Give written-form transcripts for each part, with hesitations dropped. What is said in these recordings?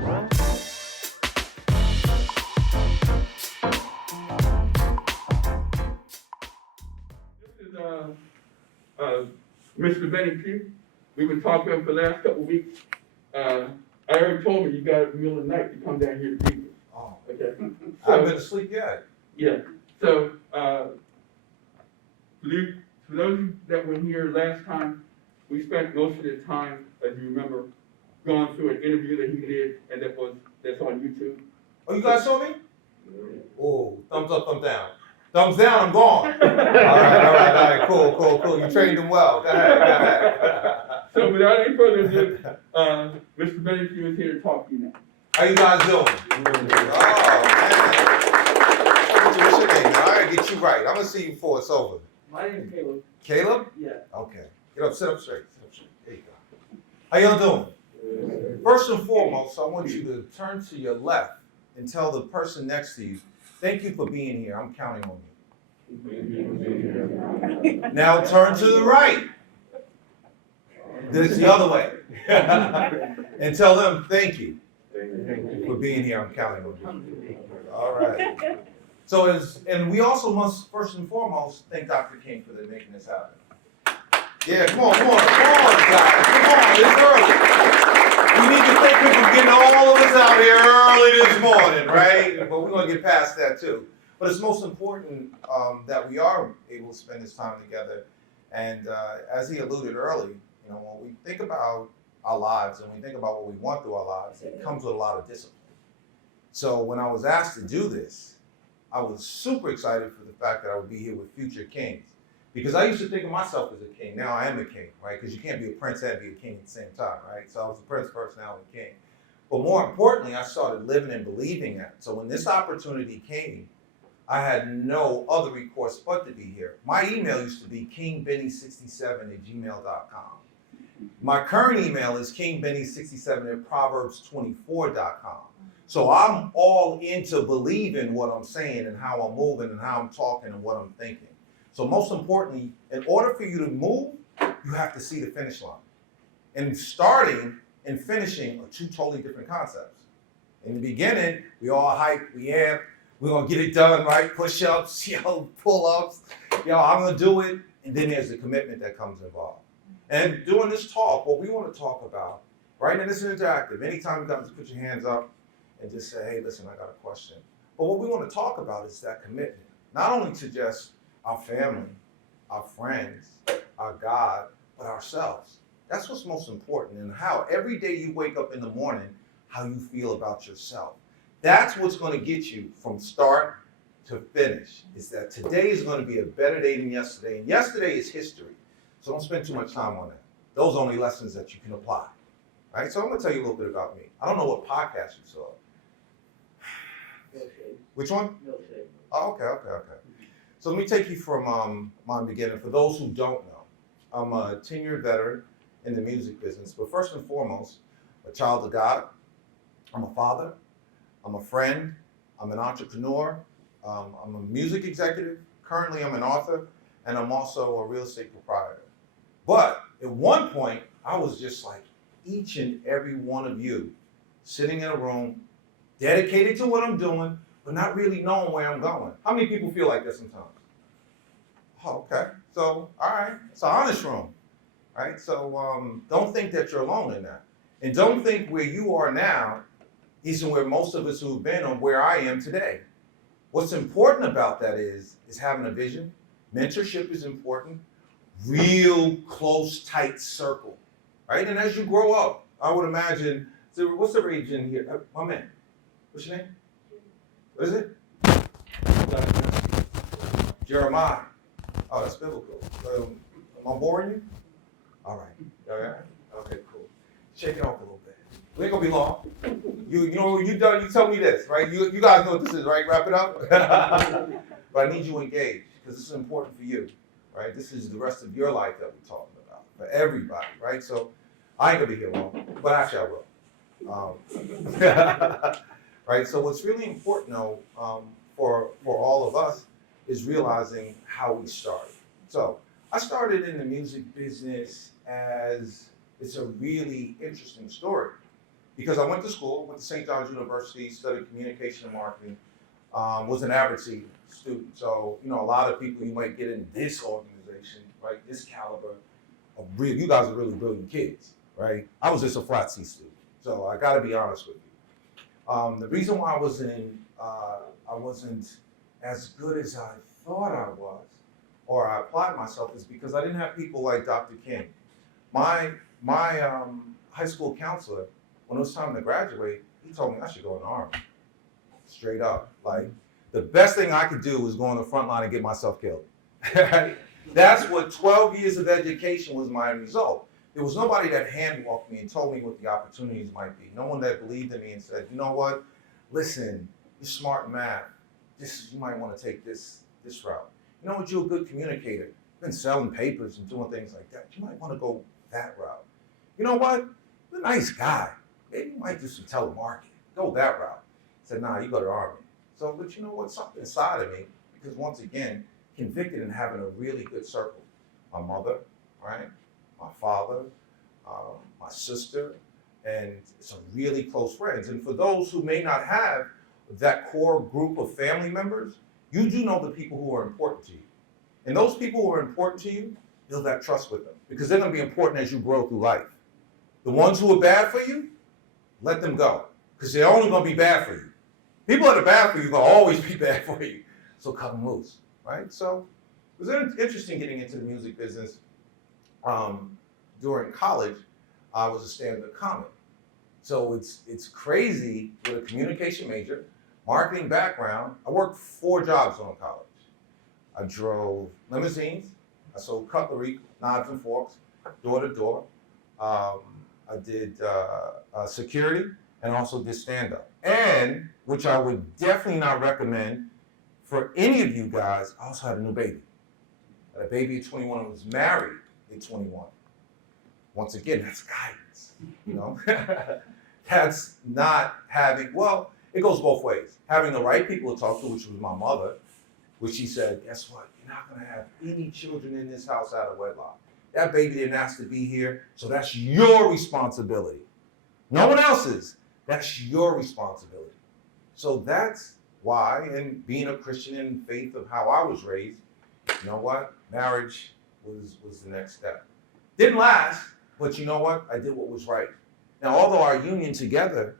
This is Mr. Benny Pough. We've been talking to him for the last couple of weeks. I already told him you got it in the middle of the night to come down here to meet us. Oh, Okay. I haven't been asleep yet. Yeah. So for those that were here last time, we spent most of the time, as you remember, going through an interview that he did, and that's on YouTube. Oh, you guys saw me? Oh, thumbs up, thumbs down. Thumbs down, I'm gone. All right, cool. You trained him well. Go ahead. So without any further ado, Mr. Benny Pough is here to talk to you now. How you guys doing? Oh, man. What's your name now? I gotta get you right. I'm gonna see you before it's over. My name is Caleb. Caleb? Yeah. Okay. Get up, sit up straight. There you go. How y'all doing? First and foremost, I want you to turn to your left and tell the person next to you, thank you for being here. I'm counting on you. Now turn to the right. This is the other way. And tell them, thank you for being here. I'm counting on you. All right. So, and we also must, first and foremost, thank Dr. King for making this happen. Yeah, come on, guys. Come on, it's early. We need to thank him for getting all of us out here early this morning, right? But we're going to get past that too. But it's most important that we are able to spend this time together. And as he alluded early, you know, when we think about our lives and we think about what we want through our lives, it comes with a lot of discipline. So when I was asked to do this, I was super excited for the fact that I would be here with future kings. Because I used to think of myself as a king. Now I am a king, right? Because you can't be a prince and be a king at the same time, right? So I was a prince first, now I'm a king. But more importantly, I started living and believing that. So when this opportunity came, I had no other recourse but to be here. My email used to be kingbenny67@gmail.com. My current email is kingbenny67@proverbs24.com. So I'm all into believing what I'm saying and how I'm moving and how I'm talking and what I'm thinking. So most importantly, in order for you to move, you have to see the finish line. And starting and finishing are two totally different concepts. In the beginning, we all hype, we amp, we're gonna get it done, right? Push-ups, pull-ups, I'm gonna do it. And then there's the commitment that comes involved. And doing this talk, what we wanna talk about, right? And this is interactive. Anytime you guys put your hands up and just say, hey, listen, I got a question. But what we wanna talk about is that commitment. Not only to just our family, our friends, our God, but ourselves. That's what's most important, and how every day you wake up in the morning, how you feel about yourself. That's what's going to get you from start to finish, is that today is going to be a better day than yesterday, and yesterday is history. So don't spend too much time on that. Those are only lessons that you can apply, right? So I'm going to tell you a little bit about me. I don't know what podcast you saw. Which one? Oh, okay. So let me take you from my beginning. For those who don't know, I'm a 10-year veteran in the music business, but first and foremost, a child of God. I'm a father, I'm a friend, I'm an entrepreneur, I'm a music executive, currently I'm an author, and I'm also a real estate proprietor. But at one point, I was just like each and every one of you, sitting in a room, dedicated to what I'm doing, but not really knowing where I'm going. How many people feel like that sometimes? Oh, okay. So, all right. It's an honest room, right? So don't think that you're alone in that. And don't think where you are now isn't where most of us who've been or where I am today. What's important about that is having a vision. Mentorship is important. Real close, tight circle, right? And as you grow up, I would imagine, so what's the age in here? My man, what's your name? What is it? Jeremiah. Oh, that's biblical. Am I boring you? All right. Okay, cool. Shake it off a little bit. We ain't gonna be long. You know, you done. You tell me this, right? You guys know what this is, right? Wrap it up. But I need you engaged because this is important for you, right? This is the rest of your life that we're talking about for everybody, right? So I ain't gonna be here long, but actually I will. Right. So what's really important, though, for all of us, is realizing how we started. So I started in the music business as it's a really interesting story. because I went to school, went to St. John's University, studied communication and marketing, was an average C student. So, you know, a lot of people you might get in this organization, right, this caliber, you guys are really brilliant kids, right? I was just a flat C student. So I gotta be honest with you. The reason why I wasn't as good as I thought I was, or I applied myself, is because I didn't have people like Dr. King. My high school counselor, when it was time to graduate, he told me I should go in the Army. Straight up. Like, the best thing I could do was go on the front line and get myself killed. That's what 12 years of education was my result. There was nobody that hand-walked me and told me what the opportunities might be. No one that believed in me and said, you know what, listen, you're smart in math. You might want to take this route. You know what, you're a good communicator. You've been selling papers and doing things like that. You might want to go that route. You know what, you're a nice guy. Maybe you might do some telemarketing. Go that route. I said, nah, you go to the Army. So, but you know what, something inside of me, because once again, convicted in having a really good circle. My mother, right? My father, my sister, and some really close friends. And for those who may not have that core group of family members, you do know the people who are important to you. And those people who are important to you, build that trust with them, because they're going to be important as you grow through life. The ones who are bad for you, let them go, because they're only going to be bad for you. People that are bad for you are going to always be bad for you. So cut them loose, right? So it was interesting getting into the music business. During college, I was a stand-up comic. So it's crazy with a communication major, marketing background. I worked 4 jobs on college. I drove limousines. I sold cutlery, knives and forks, door to door. I did security and also did stand-up. And, which I would definitely not recommend for any of you guys, I also had a new baby. I had a baby at 21 and was married at 21. Once again, that's guidance, you know? That's not having, well, it goes both ways. Having the right people to talk to, which was my mother, which she said, guess what? You're not gonna have any children in this house out of wedlock. That baby didn't ask to be here, so that's your responsibility. No one else's. That's your responsibility. So that's why, and being a Christian in faith of how I was raised, you know what? Marriage was the next step. Didn't last, but you know what? I did what was right. Now, although our union together,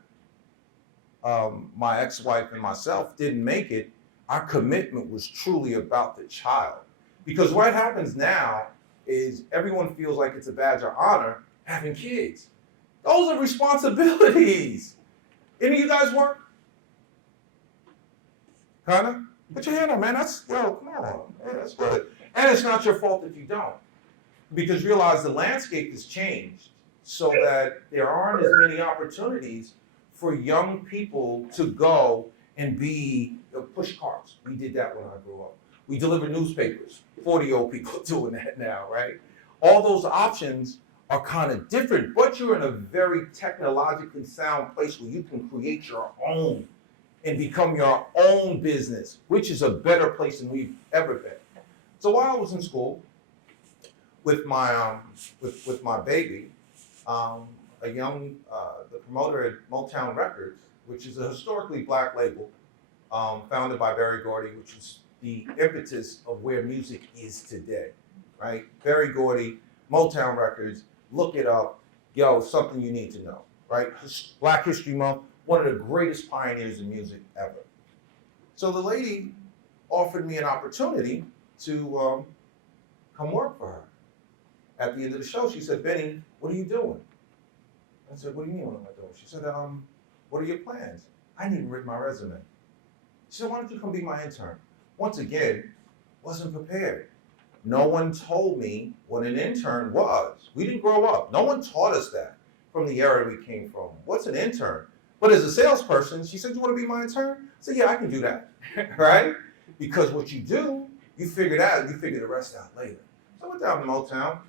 my ex-wife and myself didn't make it, our commitment was truly about the child. Because what happens now is everyone feels like it's a badge of honor having kids. Those are responsibilities. Any of you guys work? Kinda? Put your hand on, man. Come on. Yeah, that's good. And it's not your fault if you don't. Because realize the landscape has changed so that there aren't as many opportunities for young people to go and be push carts. We did that when I grew up. We deliver newspapers. 40-year-old people doing that now, right? All those options are kind of different, but you're in a very technologically sound place where you can create your own and become your own business, which is a better place than we've ever been. So while I was in school with my with my baby, the promoter at Motown Records, which is a historically black label, founded by Berry Gordy, which is the impetus of where music is today, right? Berry Gordy, Motown Records, look it up. Yo, something you need to know, right? Black History Month, one of the greatest pioneers in music ever. So the lady offered me an opportunity to come work for her. At the end of the show, she said, Benny, what are you doing? I said, what do you mean, what am I doing? She said, what are your plans? I didn't even write my resume. She said, why don't you come be my intern? Once again, wasn't prepared. No one told me what an intern was. We didn't grow up. No one taught us that from the era we came from. What's an intern? But as a salesperson, she said, you want to be my intern? I said, yeah, I can do that, right? Because what you do, you figure it out, you figure the rest out later. So I went down to Motown,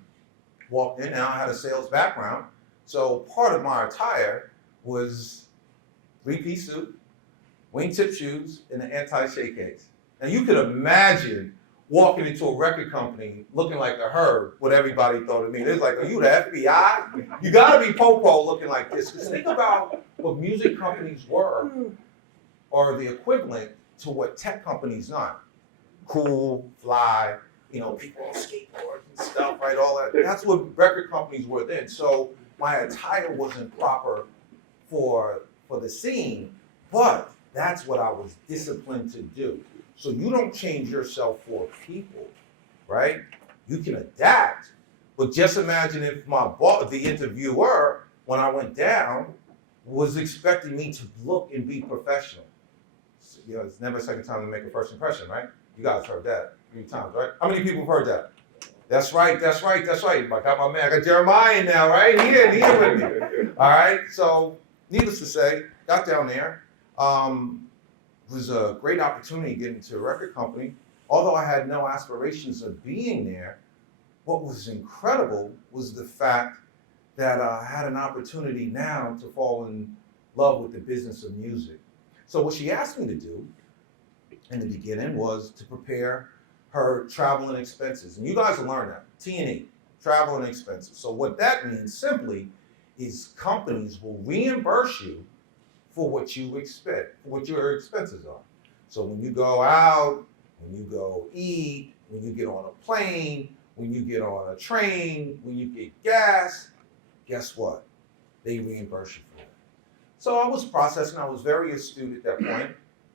walked in, now I had a sales background. So part of my attire was 3-piece suit, wingtip shoes, and an anti-shake case. Now you could imagine walking into a record company looking like a herb, what everybody thought of me. They're like, are you the FBI? You gotta be Popo looking like this. Because think about what music companies were, or the equivalent to what tech companies are. Cool, fly, people on skateboards and stuff, right? All that. That's what record companies were then. So my attire wasn't proper for the scene, but that's what I was disciplined to do. So you don't change yourself for people, right? You can adapt, but just imagine if my boss, the interviewer, when I went down, was expecting me to look and be professional. It's never a second time to make a first impression, right? You guys heard that a few times, right? How many people have heard that? That's right. I got my man, I got Jeremiah in now, right? He with me. All right, so needless to say, got down there. It was a great opportunity getting into a record company. Although I had no aspirations of being there, what was incredible was the fact that I had an opportunity now to fall in love with the business of music. So what she asked me to do in the beginning was to prepare her travel and expenses. And you guys will learn that, T&E, travel and expenses. So what that means simply is companies will reimburse you for what you expect, what your expenses are. So when you go out, when you go eat, when you get on a plane, when you get on a train, when you get gas, guess what? They reimburse you for it. So I was processing, I was very astute at that point.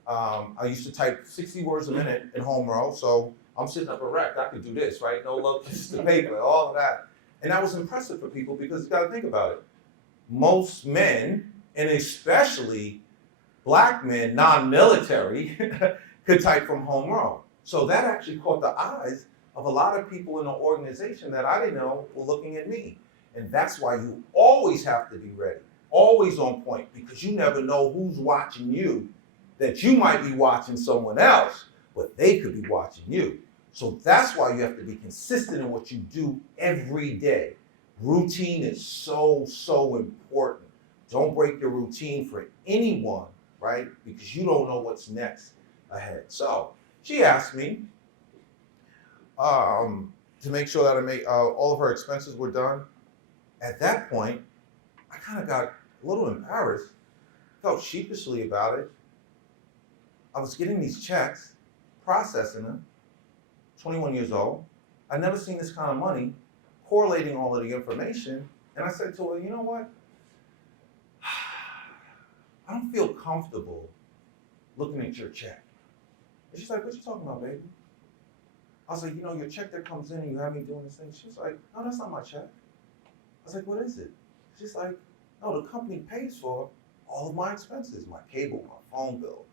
I used to type 60 words a minute in home row, so I'm sitting up erect, I could do this, right? No love, just the paper, all of that. And that was impressive for people because you gotta think about it. Most men, and especially black men, non-military, could type from home row. So that actually caught the eyes of a lot of people in the organization that I didn't know were looking at me. And that's why you always have to be ready, always on point, because you never know who's watching you, that you might be watching someone else, but they could be watching you. So that's why you have to be consistent in what you do every day. Routine is so, so important. Don't break your routine for anyone, right? Because you don't know what's next ahead. So she asked me to make sure that I made all of her expenses were done. At that point, I kind of got a little embarrassed, felt sheepishly about it. I was getting these checks, processing them, 21 years old. I'd never seen this kind of money, correlating all of the information. And I said to her, you know what? I don't feel comfortable looking at your check. And she's like, what you talking about, baby? I was like, your check that comes in and you have me doing this thing. She's like, no, that's not my check. I was like, what is it? She's like, no, the company pays for all of my expenses, my cable, my phone bill,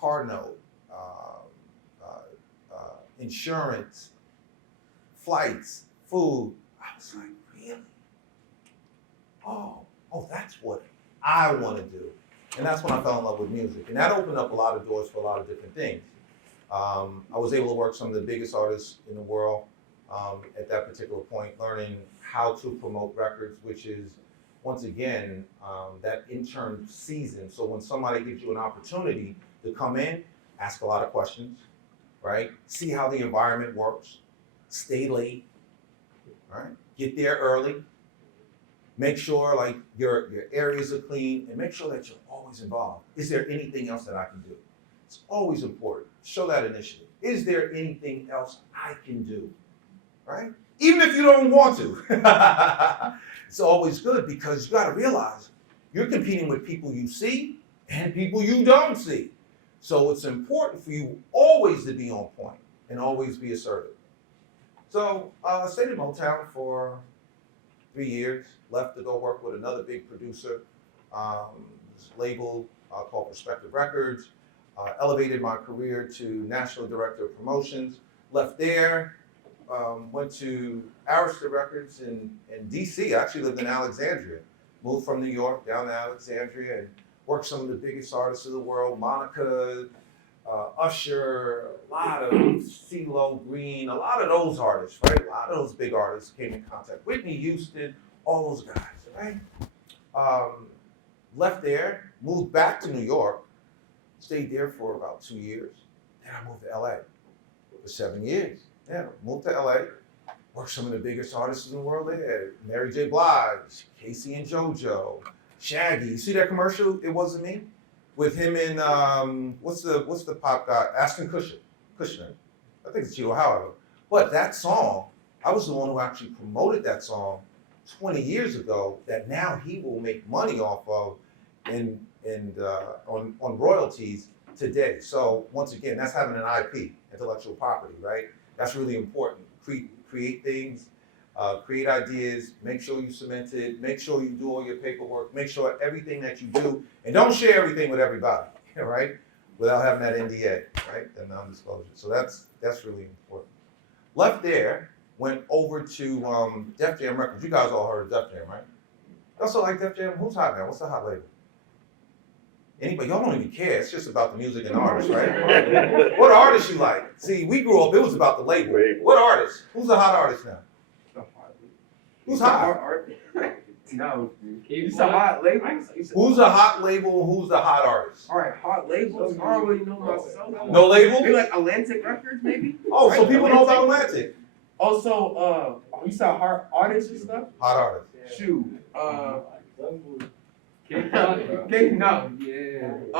car note, insurance, flights, food. I was like, really? Oh, that's what I want to do. And that's when I fell in love with music. And that opened up a lot of doors for a lot of different things. I was able to work with some of the biggest artists in the world at that particular point, learning how to promote records, which is, once again, that intern season. So when somebody gives you an opportunity to come in, ask a lot of questions, right? See how the environment works, stay late, right? Get there early. Make sure like your areas are clean, and make sure that you're always involved. Is there anything else that I can do? It's always important. Show that initiative. Is there anything else I can do? Right? Even if you don't want to. It's always good because you got to realize you're competing with people you see and people you don't see. So it's important for you always to be on point and always be assertive. So I stayed in Motown for 3 years, left to go work with another big producer, this label called Perspective Records, elevated my career to National Director of Promotions, left there, went to Arista Records in DC. I actually lived in Alexandria, moved from New York down to Alexandria and worked some of the biggest artists of the world, Monica, Usher, a lot of CeeLo Green, a lot of those artists, right? A lot of those big artists came in contact. Whitney Houston, all those guys, right? Left there, moved back to New York, stayed there for about 2 years. Then I moved to LA. for 7 years. Yeah, moved to LA, worked some of the biggest artists in the world there. Mary J. Blige, Casey and JoJo, Shaggy. You see that commercial, It Wasn't Me? With him and, what's the pop guy? Ashton Kutcher. I think it's Gio Howard. But that song, I was the one who actually promoted that song 20 years ago that now he will make money off of on royalties today. So once again, that's having an IP, intellectual property, right? That's really important. Create things, create ideas, make sure you cement it, make sure you do all your paperwork, make sure everything that you do, and don't share everything with everybody, right? Without having that NDA, right? The non-disclosure. So that's really important. Left there, went over to Def Jam Records. You guys all heard of Def Jam, right? Also like Def Jam, who's hot now? What's the hot label? Anybody? Y'all don't even care. It's just about the music and the artists, right? What artists you like? See, we grew up, it was about the label. What artist? Who's a hot artist now? Who's hot? No. You said hot labels? Who's a hot label? Who's the hot artist? All right, hot labels. I don't really know myself. No label? Maybe like Atlantic Records, maybe? Oh, so people know about Atlantic. Also, you said hot artists and stuff? Hot artist. Shoot. No. Yeah.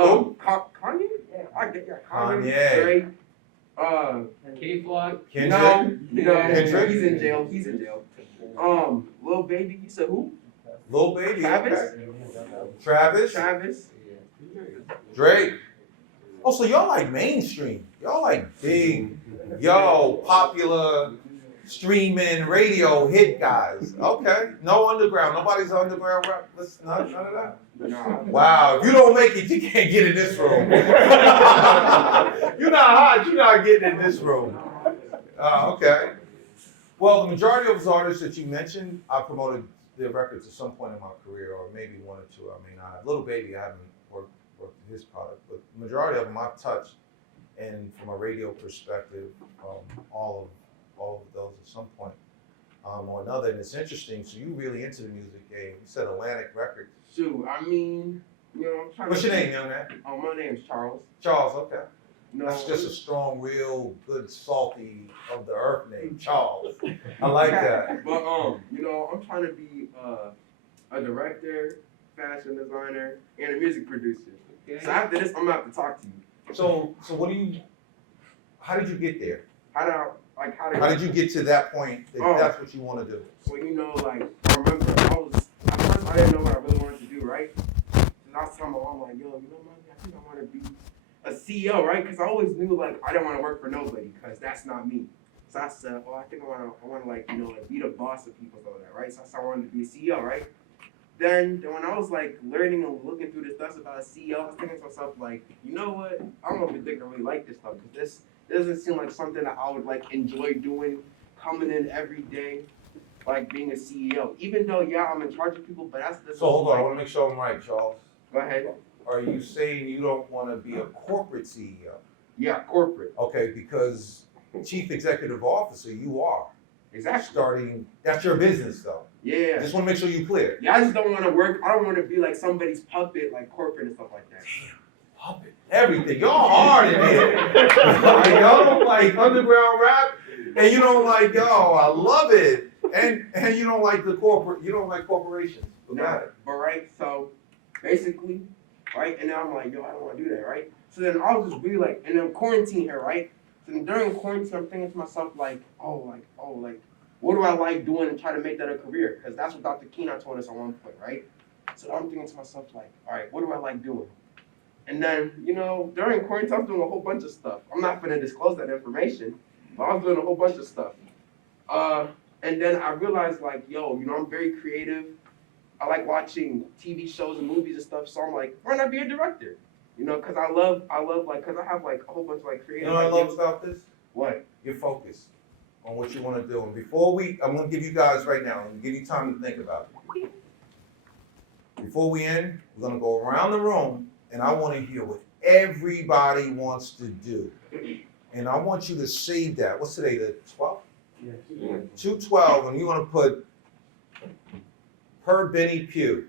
Kanye? I get Kanye. Drake. K-Flock. Kendrick. No, Kendrick? he's in jail. Lil Baby, you said who? Lil Baby. Travis? Okay. Travis. Drake. Oh, so y'all like mainstream. Y'all like big, popular, streaming, radio hit guys. Okay. No underground. Nobody's underground rap. Listen, none of that. No. Wow. If you don't make it, you can't get in this room. You're not hot. You're not getting in this room. Okay. Well, the majority of those artists that you mentioned, I promoted their records at some point in my career, or maybe one or two. I may not have. Little Baby, I haven't worked his product, but the majority of them I've touched, and from a radio perspective, all of those at some point or another. And it's interesting. So you really into the music game? You said Atlantic Records. Shoot, I mean, I'm trying What's to. your name, young man? Oh, my name's Charles. Charles. Okay. No, That's just a strong, real good, salty of the earth name, Charles. I like that. But I'm trying to be a director, fashion designer, and a music producer. Okay. So after this, I'm gonna have to talk to you. So how did you get there? How How did you get to that point that that's what you want to do? Well, I remember at first I didn't know what I really wanted to do, right? And I was telling my mom, like, yo, I think I want to be a CEO, right? Because I always knew, like, I didn't want to work for nobody, because that's not me. So I said, I think I want to be the boss of people, all that, right? So I said I wanted to be a CEO, right? Then when I was, like, learning and looking through this stuff about a CEO, I was thinking to myself, like, you know what? I don't know if I really like this stuff, because this doesn't seem like something that I would, like, enjoy doing, coming in every day, like, being a CEO. Even though, yeah, I'm in charge of people, but that's So hold on, I want to make sure I'm right, Charles. Go ahead. Are you saying you don't want to be a corporate CEO? Yeah, corporate. Okay, because chief executive officer, you are. Exactly. That's your business though. Yeah. Just want to make sure you're clear. Yeah, I just don't want to work. I don't want to be like somebody's puppet, like corporate and stuff like that. Puppet. Everything. Y'all hard in here. Like, y'all don't like underground rap, and you don't like, I love it. And you don't like you don't like corporations. But right, so basically, right, and then I'm like, I don't want to do that, right? So then I'll just be like, and then quarantine here, right? So then during quarantine, I'm thinking to myself, like, what do I like doing and try to make that a career? Because that's what Dr. Keenan told us at one point, right? So I'm thinking to myself, like, all right, what do I like doing? And then, during quarantine, I was doing a whole bunch of stuff. I'm not going to disclose that information, but I was doing a whole bunch of stuff. And then I realized, like, I'm very creative. I like watching TV shows and movies and stuff. So I'm like, why not be a director? Because I love, because I have, like, a whole bunch of, like, creative You know what I love ideas. about this? What? Your focus on what you want to do. And before I'm going to give you guys right now, I'm going to give you time to think about it. Before we end, we're going to go around the room, and I want to hear what everybody wants to do. And I want you to save that. What's today, the 12th? Yes. 212, and you're going to put per Benny Pough.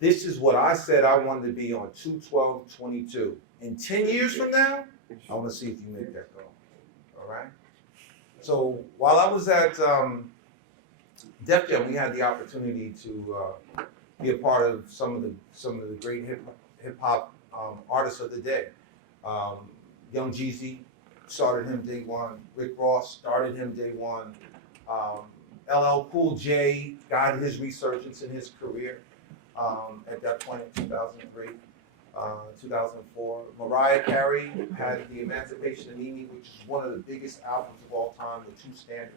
This is what I said I wanted to be on 2/12/22. In 10 years from now, I want to see if you make that goal. all right? So while I was at Def Jam, we had the opportunity to be a part of some of the great hip hop artists of the day. Young Jeezy started him day one. Rick Ross started him day one. LL Cool J got his resurgence in his career at that point in 2003, 2004. Mariah Carey had the Emancipation of Mimi, which is one of the biggest albums of all time with 2 standards.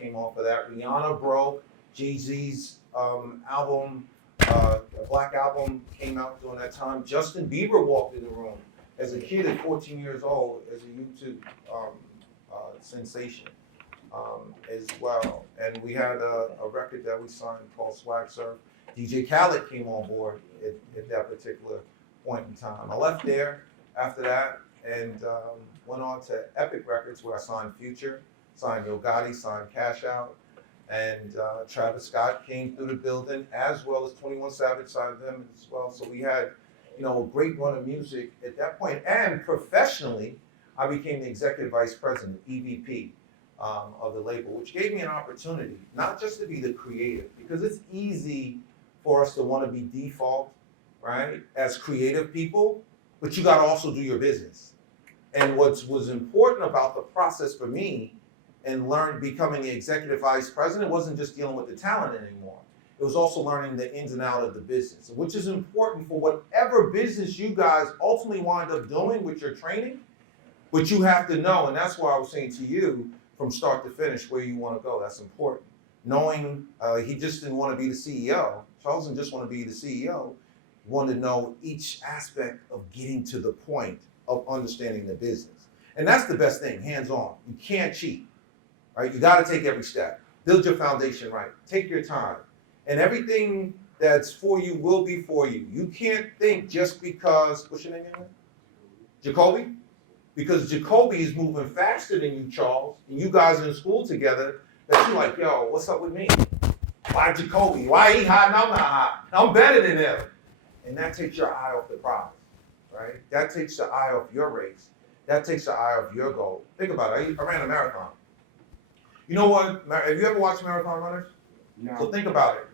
Came off of that. Rihanna broke. Jay-Z's album, Black Album, came out during that time. Justin Bieber walked in the room as a kid at 14 years old as a YouTube sensation as well. And we had a record that we signed called Swag Surf. DJ Khaled came on board at that particular point in time. I left there after that and went on to Epic Records where I signed Future, signed Yo Gotti, signed Cash Out, and Travis Scott came through the building, as well as 21 Savage signed them as well. So we had, a great run of music at that point. And professionally, I became the executive vice president, EVP, of the label, which gave me an opportunity, not just to be the creative, because it's easy for us to want to be default, right, as creative people, but you got to also do your business. And what was important about the process for me and becoming the executive vice president wasn't just dealing with the talent anymore. It was also learning the ins and outs of the business, which is important for whatever business you guys ultimately wind up doing with your training. But you have to know, and that's why I was saying to you, from start to finish, where you want to go. That's important. Knowing he just didn't want to be the CEO. Charles didn't just want to be the CEO. He wanted to know each aspect of getting to the point of understanding the business. And that's the best thing, hands-on. You can't cheat. Right? You got to take every step. Build your foundation right. Take your time. And everything that's for you will be for you. You can't think just because, what's your name again? Jacoby? Because Jacoby is moving faster than you, Charles, and you guys are in school together, that you're like, yo, what's up with me? Why Jacoby? Why he hot and I'm not hot? I'm better than him. And that takes your eye off the prize, right? That takes the eye off your race. That takes the eye off your goal. Think about it. I ran a marathon. You know what? Have you ever watched marathon runners? No. So think about it.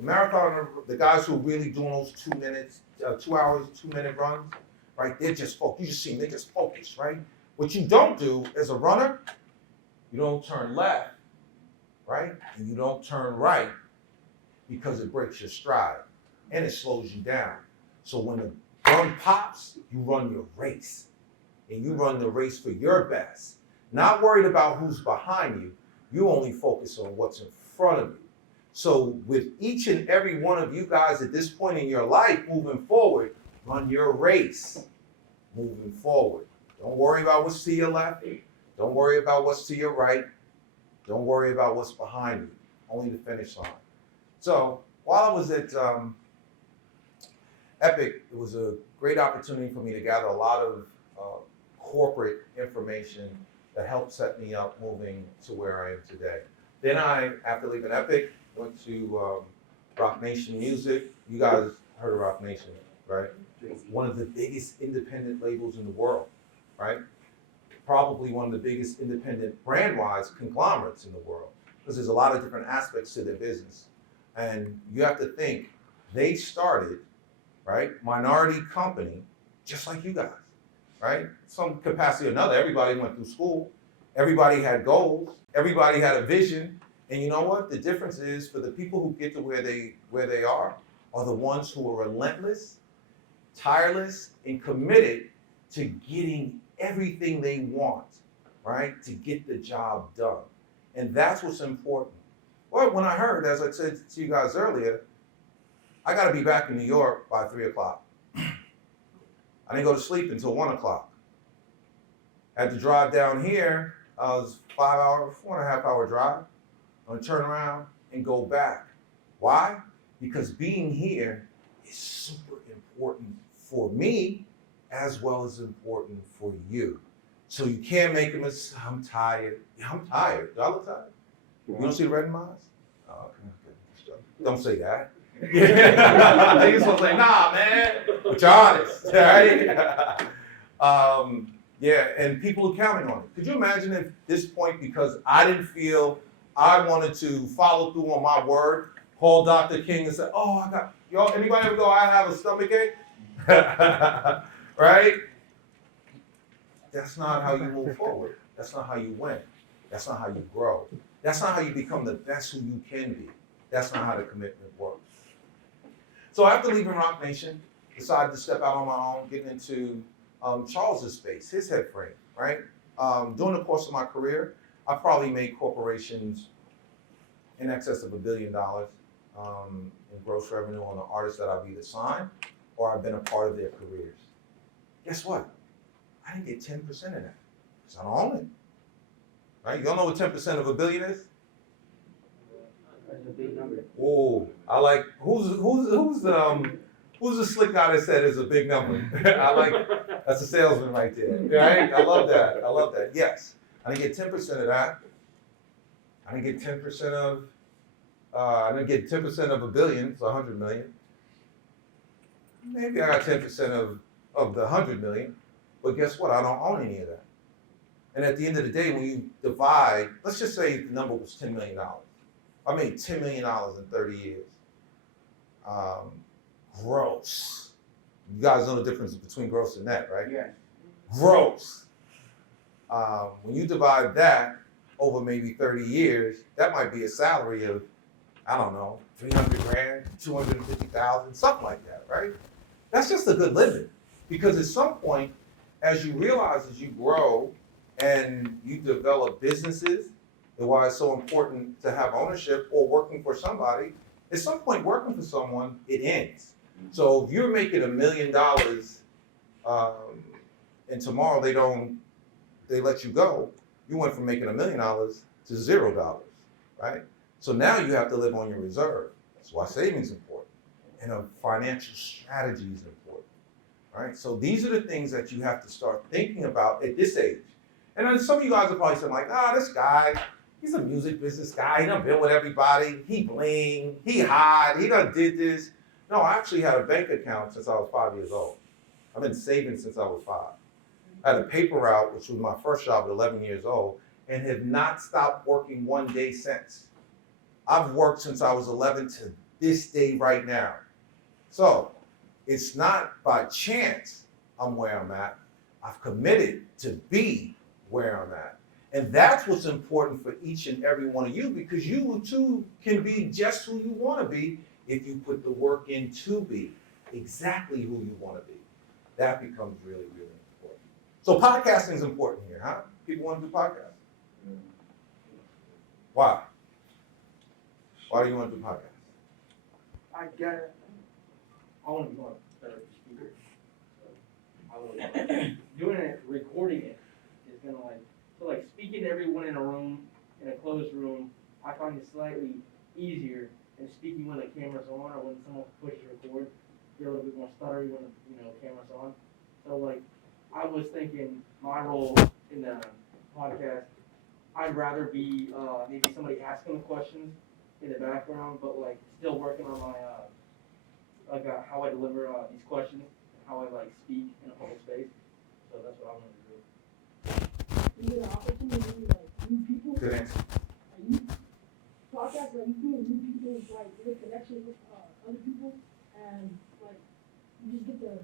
Marathon, the guys who are really doing those 2 minutes, 2 hours, 2-minute runs, right? They're just focused. You just see them, they're just focused, right? What you don't do as a runner, you don't turn left, right? And you don't turn right because it breaks your stride and it slows you down. So when the gun pops, you run your race. And you run the race for your best. Not worried about who's behind you. You only focus on what's in front of you. So with each and every one of you guys at this point in your life moving forward, run your race moving forward. Don't worry about what's to your left. Don't worry about what's to your right. Don't worry about what's behind you. Only the finish line. So while I was at Epic, it was a great opportunity for me to gather a lot of corporate information that helped set me up moving to where I am today. Then I, after leaving Epic, went to Rock Nation Music. You guys heard of Rock Nation, right? One of the biggest independent labels in the world, right? Probably one of the biggest independent brand-wise conglomerates in the world, because there's a lot of different aspects to their business. And you have to think, they started, right, minority company, just like you guys, right? Some capacity or another, everybody went through school, everybody had goals, everybody had a vision, and you know what? The difference is for the people who get to where they are the ones who are relentless, tireless, and committed to getting everything they want, right? To get the job done. And that's what's important. Well, when I heard, as I said to you guys earlier, I gotta be back in New York by 3 o'clock. I didn't go to sleep until 1 o'clock. Had to drive down here, it was 4.5 hour drive. I'm gonna turn around and go back. Why? Because being here is super important for me as well as important for you. So you can't make a mistake. I'm tired. Yeah, I'm tired. Y'all look tired? You don't see the red in my eyes? Oh, okay. Don't say that. Yeah. They just want to say, nah, man. But you're honest, right? Yeah, and people are counting on it. Could you imagine if this point, because I didn't feel I wanted to follow through on my word, call Dr. King and say, oh, I got, y'all, anybody ever go, I have a stomach ache? Right? That's not how you move forward. That's not how you win. That's not how you grow. That's not how you become the best who you can be. That's not how the commitment works. So after leaving Rock Nation, decided to step out on my own, getting into Charles's space, his head frame, right? During the course of my career, I probably made corporations in excess of $1 billion in gross revenue on the artists that I've either signed or I've been a part of their careers. Guess what? I didn't get 10% of that because I don't own it. Right? You don't know what 10% of $1 billion is? That's a big number. Oh, I like who's the slick guy that said it's a big number? I like that's a salesman right there. Right? I love that. I love that. Yes, I didn't get 10% of that. I didn't get 10% of. I didn't get 10% of $1 billion. It's 100 million. Maybe I got 10% of the 100 million. But guess what? I don't own any of that. And at the end of the day, when you divide, let's just say the number was $10 million. I made $10 million in 30 years. Gross. You guys know the difference between gross and net, right? Yeah. Gross. When you divide that over maybe 30 years, that might be a salary of, I don't know, 300 grand, 250,000, something like that, right? That's just a good living. Because at some point, as you realize as you grow and you develop businesses, and why it's so important to have ownership or working for somebody, at some point working for someone, it ends. So if you're making $1 million and tomorrow they let you go, you went from making $1 million to $0, right? So now you have to live on your reserve. That's why savings is important. And a financial strategy is important, right? So these are the things that you have to start thinking about at this age. And then some of you guys are probably saying like, this guy, he's a music business guy. He done been with everybody. He bling. He hide. He done did this. No, I actually had a bank account since I was 5 years old. I've been saving since I was 5. I had a paper route, which was my first job at 11 years old, and have not stopped working one day since. I've worked since I was 11 to this day right now. So it's not by chance I'm where I'm at. I've committed to be where I'm at. And that's what's important for each and every one of you, because you too can be just who you want to be if you put the work in to be exactly who you want to be. That becomes really, really important. So podcasting is important here, huh? People want to do podcasts. Why? Why do you want to do podcasts? I get it. I want to be a better speaker. So doing it, recording it, is gonna like speaking to everyone in a room, in a closed room. I find it slightly easier than speaking when the camera's on or when someone pushes record. You're a little bit more stuttery when the camera's on. So like, I was thinking my role in the podcast, I'd rather be maybe somebody asking the questions in the background, but like still working on my how I deliver these questions, and how I like speak in a public space. So that's what I want to do. You get an opportunity to like meet people. Good answer. Like you podcast, like you meet people, like make connections with other people, and like you just get the.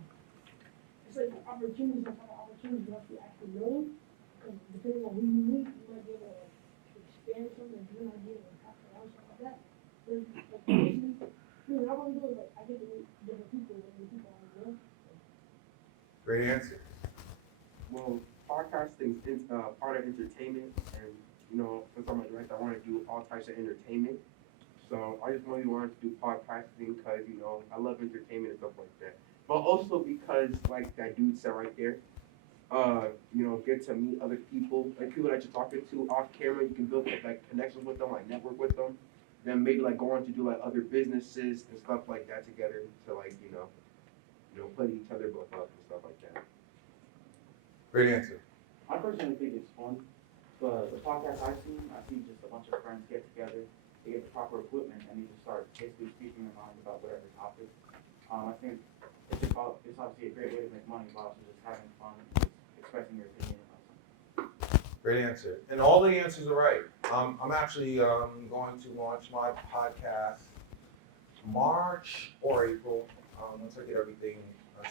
It's like opportunities on top of opportunities you have to actually know. Because depending on who you meet, you might be able to like, expand something, give an idea, or talk around stuff like that. Then like basically, I want to do it like I get to meet different people, and people I know. Great answer. Well, podcasting is part of entertainment, and since I'm a director, I want to do all types of entertainment. So I just really wanted to do podcasting because I love entertainment and stuff like that. But also because, like that dude said right there, get to meet other people, like people that you're talking to off camera. You can build like connections with them, like network with them. Then maybe like go on to do like other businesses and stuff like that together to like put each other both up and stuff like that. Great answer. I personally think it's fun, but the podcast I see just a bunch of friends get together, they get the proper equipment, and they just start basically speaking their minds about whatever topic. I think it's obviously a great way to make money, but also just having fun. It's expressing your opinion about something. Great answer. And all the answers are right. I'm actually going to launch my podcast March or April, once I get everything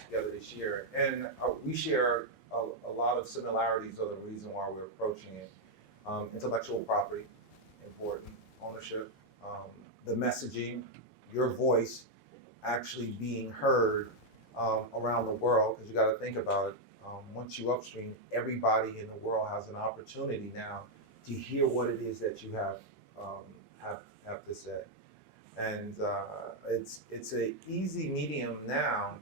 together this year. And we share a lot of similarities of the reason why we're approaching it. Intellectual property, important, ownership, the messaging, your voice actually being heard around the world, because you got to think about it. Once you upstream, everybody in the world has an opportunity now to hear what it is that you have to say. And it's a easy medium now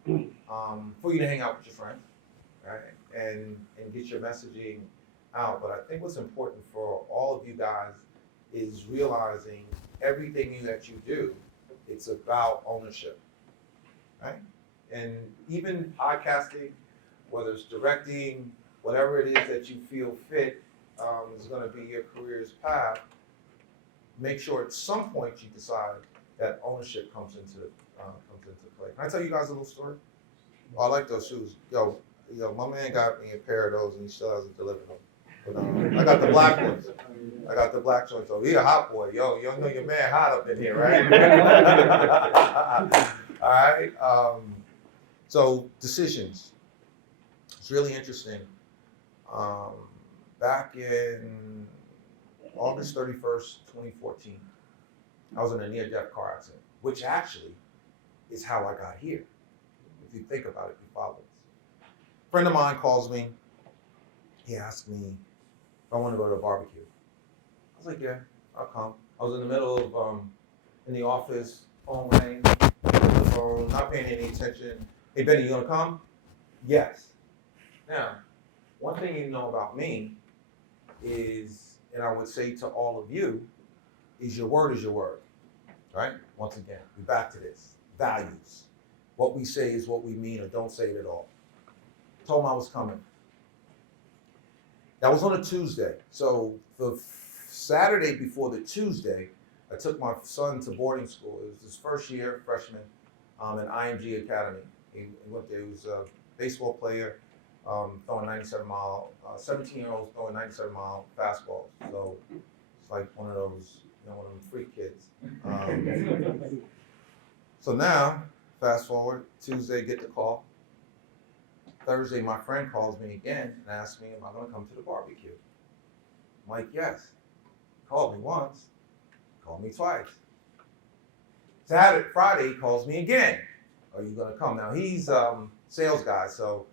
for you to hang out with your friends, right? And get your messaging out. But I think what's important for all of you guys is realizing everything that you do, it's about ownership, right? And even podcasting, whether it's directing, whatever it is that you feel fit is going to be your career's path, make sure at some point you decide that ownership comes into play. Can I tell you guys a little story? Oh, I like those shoes. Yo, my man got me a pair of those and he still hasn't delivered them. But I got the black ones. I got the black ones. So he a hot boy. Yo, you know your man hot up in here, right? All right. So decisions. It's really interesting. Back in August 31st, 2014, I was in a near-death car accident, which actually is how I got here. If you think about it, you follow this. A friend of mine calls me. He asked me if I want to go to a barbecue. I was like, yeah, I'll come. I was in the middle of, in the office, phone rang, the phone, not paying any attention. Hey, Benny, you gonna come? Yes. Now, one thing you know about me is, and I would say to all of you, is your word, right? Once again, we're back to this. Values. What we say is what we mean, or don't say it at all. Told him I was coming. That was on a Tuesday. So the Saturday before the Tuesday, I took my son to boarding school. It was his first year, freshman, at IMG Academy. He went there. He was a baseball player, throwing 17-year-olds throwing 97-mile fastballs. So it's like one of those, one of them freak kids. So now, fast forward, Tuesday, get the call. Thursday, my friend calls me again and asks me, am I gonna come to the barbecue? I'm like, yes. Called me once, called me twice. Friday, he calls me again. Are you gonna come? Now he's sales guy, so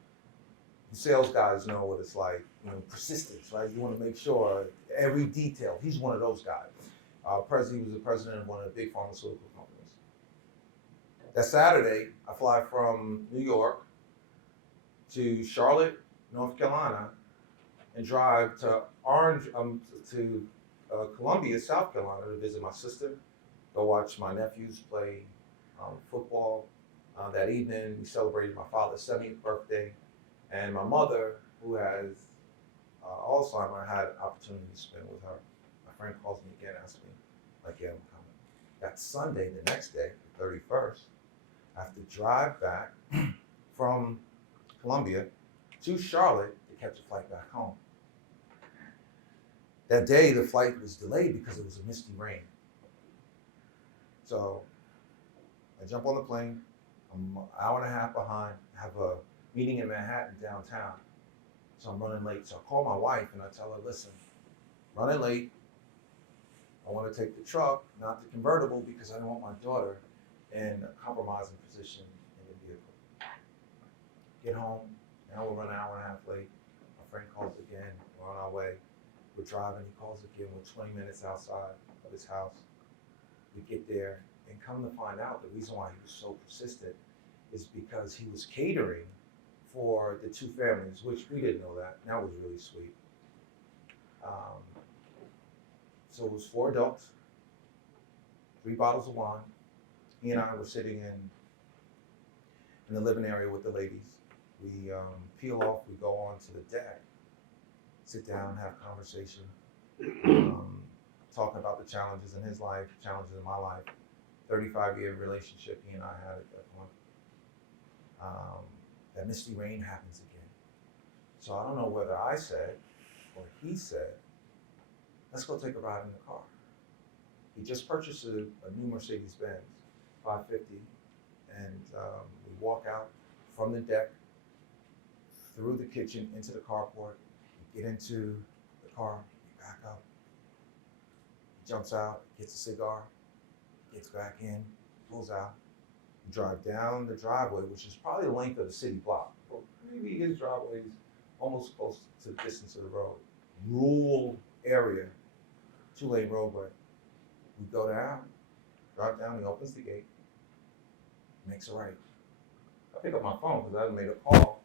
sales guys know what it's like, persistence, right? You wanna make sure every detail. He's one of those guys. He was the president of one of the big pharmaceutical companies. That Saturday, I fly from New York to Charlotte, North Carolina, and drive to Columbia, South Carolina, to visit my sister, go watch my nephews play football. That evening, we celebrated my father's 70th birthday, and my mother, who has Alzheimer's, I had an opportunity to spend with her. My friend calls me again, asks me, like, yeah, I'm coming. That Sunday, the next day, the 31st, I have to drive back from Columbia to Charlotte to catch a flight back home. That day, the flight was delayed because it was a misty rain. So I jump on the plane. I'm an hour and a half behind. I have a meeting in Manhattan downtown. So I'm running late. So I call my wife and I tell her, listen, running late. I want to take the truck, not the convertible, because I don't want my daughter in a compromising position in the vehicle. Get home. Now we're running an hour and a half late. My friend calls again. We're on our way. We're driving. He calls again. We're 20 minutes outside of his house. We get there, and come to find out, the reason why he was so persistent is because he was catering for the two families, which we didn't know that. That was really sweet. So it was 4 adults, 3 bottles of wine. He and I were sitting in the living area with the ladies. We peel off, we go on to the deck, sit down, have conversation, talking about the challenges in his life, challenges in my life. 35-year relationship he and I had at that point. That misty rain happens again. So I don't know whether I said or he said, let's go take a ride in the car. He just purchased a new Mercedes-Benz 550, and we walk out from the deck, through the kitchen, into the carport, we get into the car, we back up, he jumps out, gets a cigar, gets back in, pulls out, we drive down the driveway, which is probably the length of the city block. Or maybe his driveway is almost close to the distance of the road. Rural area, 2-lane roadway. We go down, drive down, he opens the gate, makes a right. I pick up my phone because I haven't made a call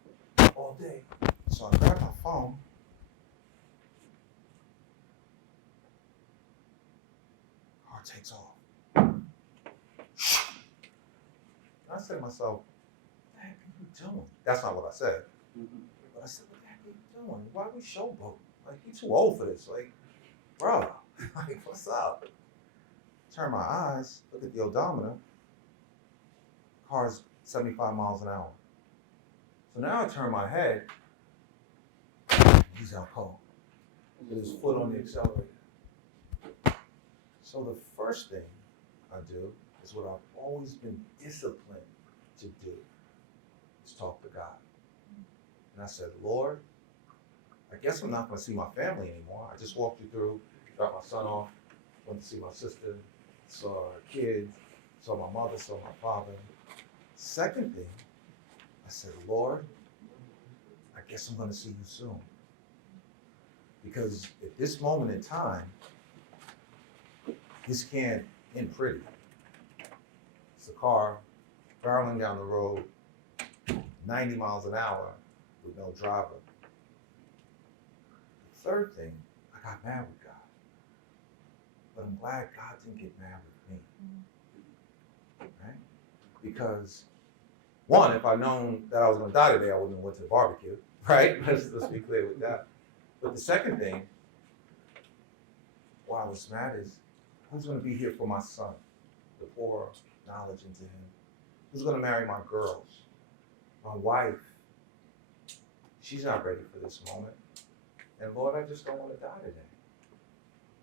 all day. So I grab my phone. Car takes off. And I said to myself, what the heck are you doing? That's not what I said. But I said, what the heck are you doing? Why are we showboating? Like, you too old for this. Like, bro, like, what's up? Turn my eyes, look at the odometer. Car's 75 miles an hour. So now I turn my head, he's out cold, with his foot on the accelerator. So the first thing I do is what I've always been disciplined to do, is talk to God. And I said, Lord, I guess I'm not gonna see my family anymore. I just walked you through, dropped my son off, went to see my sister, saw her kids, saw my mother, saw my father. Second thing, I said, Lord, I guess I'm gonna see you soon. Because at this moment in time, this can't end pretty. It's a car barreling down the road, 90 miles an hour with no driver. The third thing, I got mad with God. But I'm glad God didn't get mad with me. Right? Because one, if I'd known that I was gonna die today, I wouldn't have went to the barbecue, right? Let's be clear with that. But the second thing, why I was mad is, who's gonna be here for my son? To pour knowledge into him. Who's gonna marry my girls? My wife, she's not ready for this moment. And Lord, I just don't wanna die today.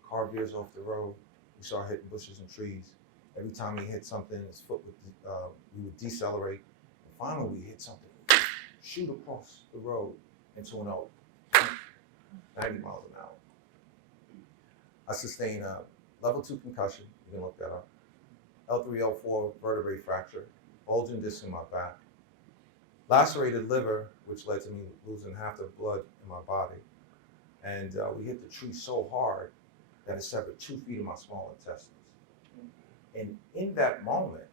Car veers off the road, we start hitting bushes and trees. Every time we hit something, his foot would, we would decelerate. And finally, we hit something, shoot across the road into an oak, 90 miles an hour. I sustained a level 2 concussion, you can look that up. L3-L4 vertebrae fracture, bulging disc in my back. Lacerated liver, which led to me losing half the blood in my body. And we hit the tree so hard that it severed 2 feet of my small intestines. And in that moment,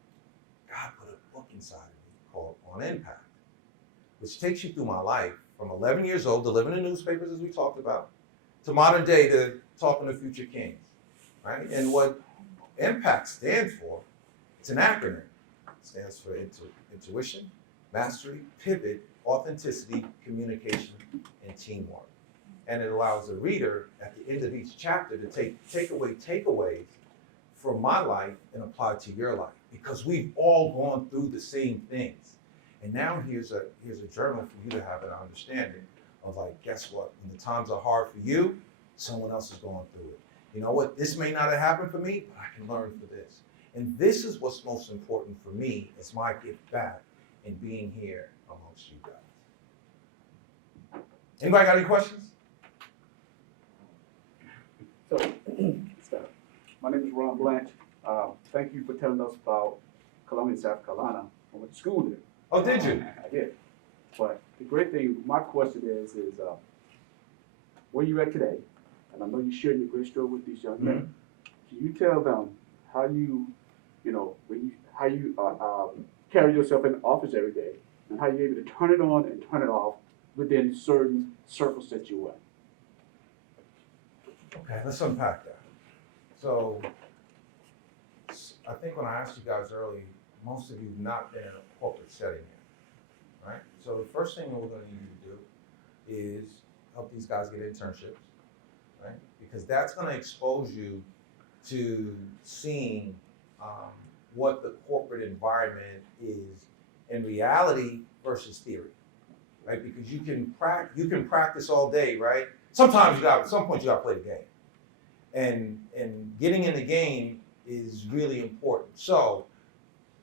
God put a book inside of me called On Impact, which takes you through my life from 11 years old to living in newspapers, as we talked about, to modern day to talking to future kings, right? And what Impact stands for, it's an acronym. It stands for intuition, mastery, pivot, authenticity, communication, and teamwork. And it allows the reader at the end of each chapter to take takeaways from my life and apply to your life, because we've all gone through the same things. And now here's a journal for you to have an understanding of, like, guess what? When the times are hard for you, someone else is going through it. You know what? This may not have happened for me, but I can learn for this. And this is what's most important for me, is my gift back in being here amongst you guys. Anybody got any questions? So, my name is Ron Blanche. Thank you for telling us about Columbia, South Carolina. I went to school there. Oh, did you? I did. But the great thing, my question is where you at today? And I know you shared your great story with these young men. Can you tell them how how you carry yourself in the office every day, and how you're able to turn it on and turn it off within certain circles that you're in? Okay, let's unpack that. So, I think when I asked you guys earlier, most of you have not been in a corporate setting yet, right? So the first thing that we're gonna need you to do is help these guys get internships, right? Because that's gonna expose you to seeing what the corporate environment is in reality versus theory, right? Because you can practice all day, right? Sometimes at some point you gotta play the game. And getting in the game is really important. So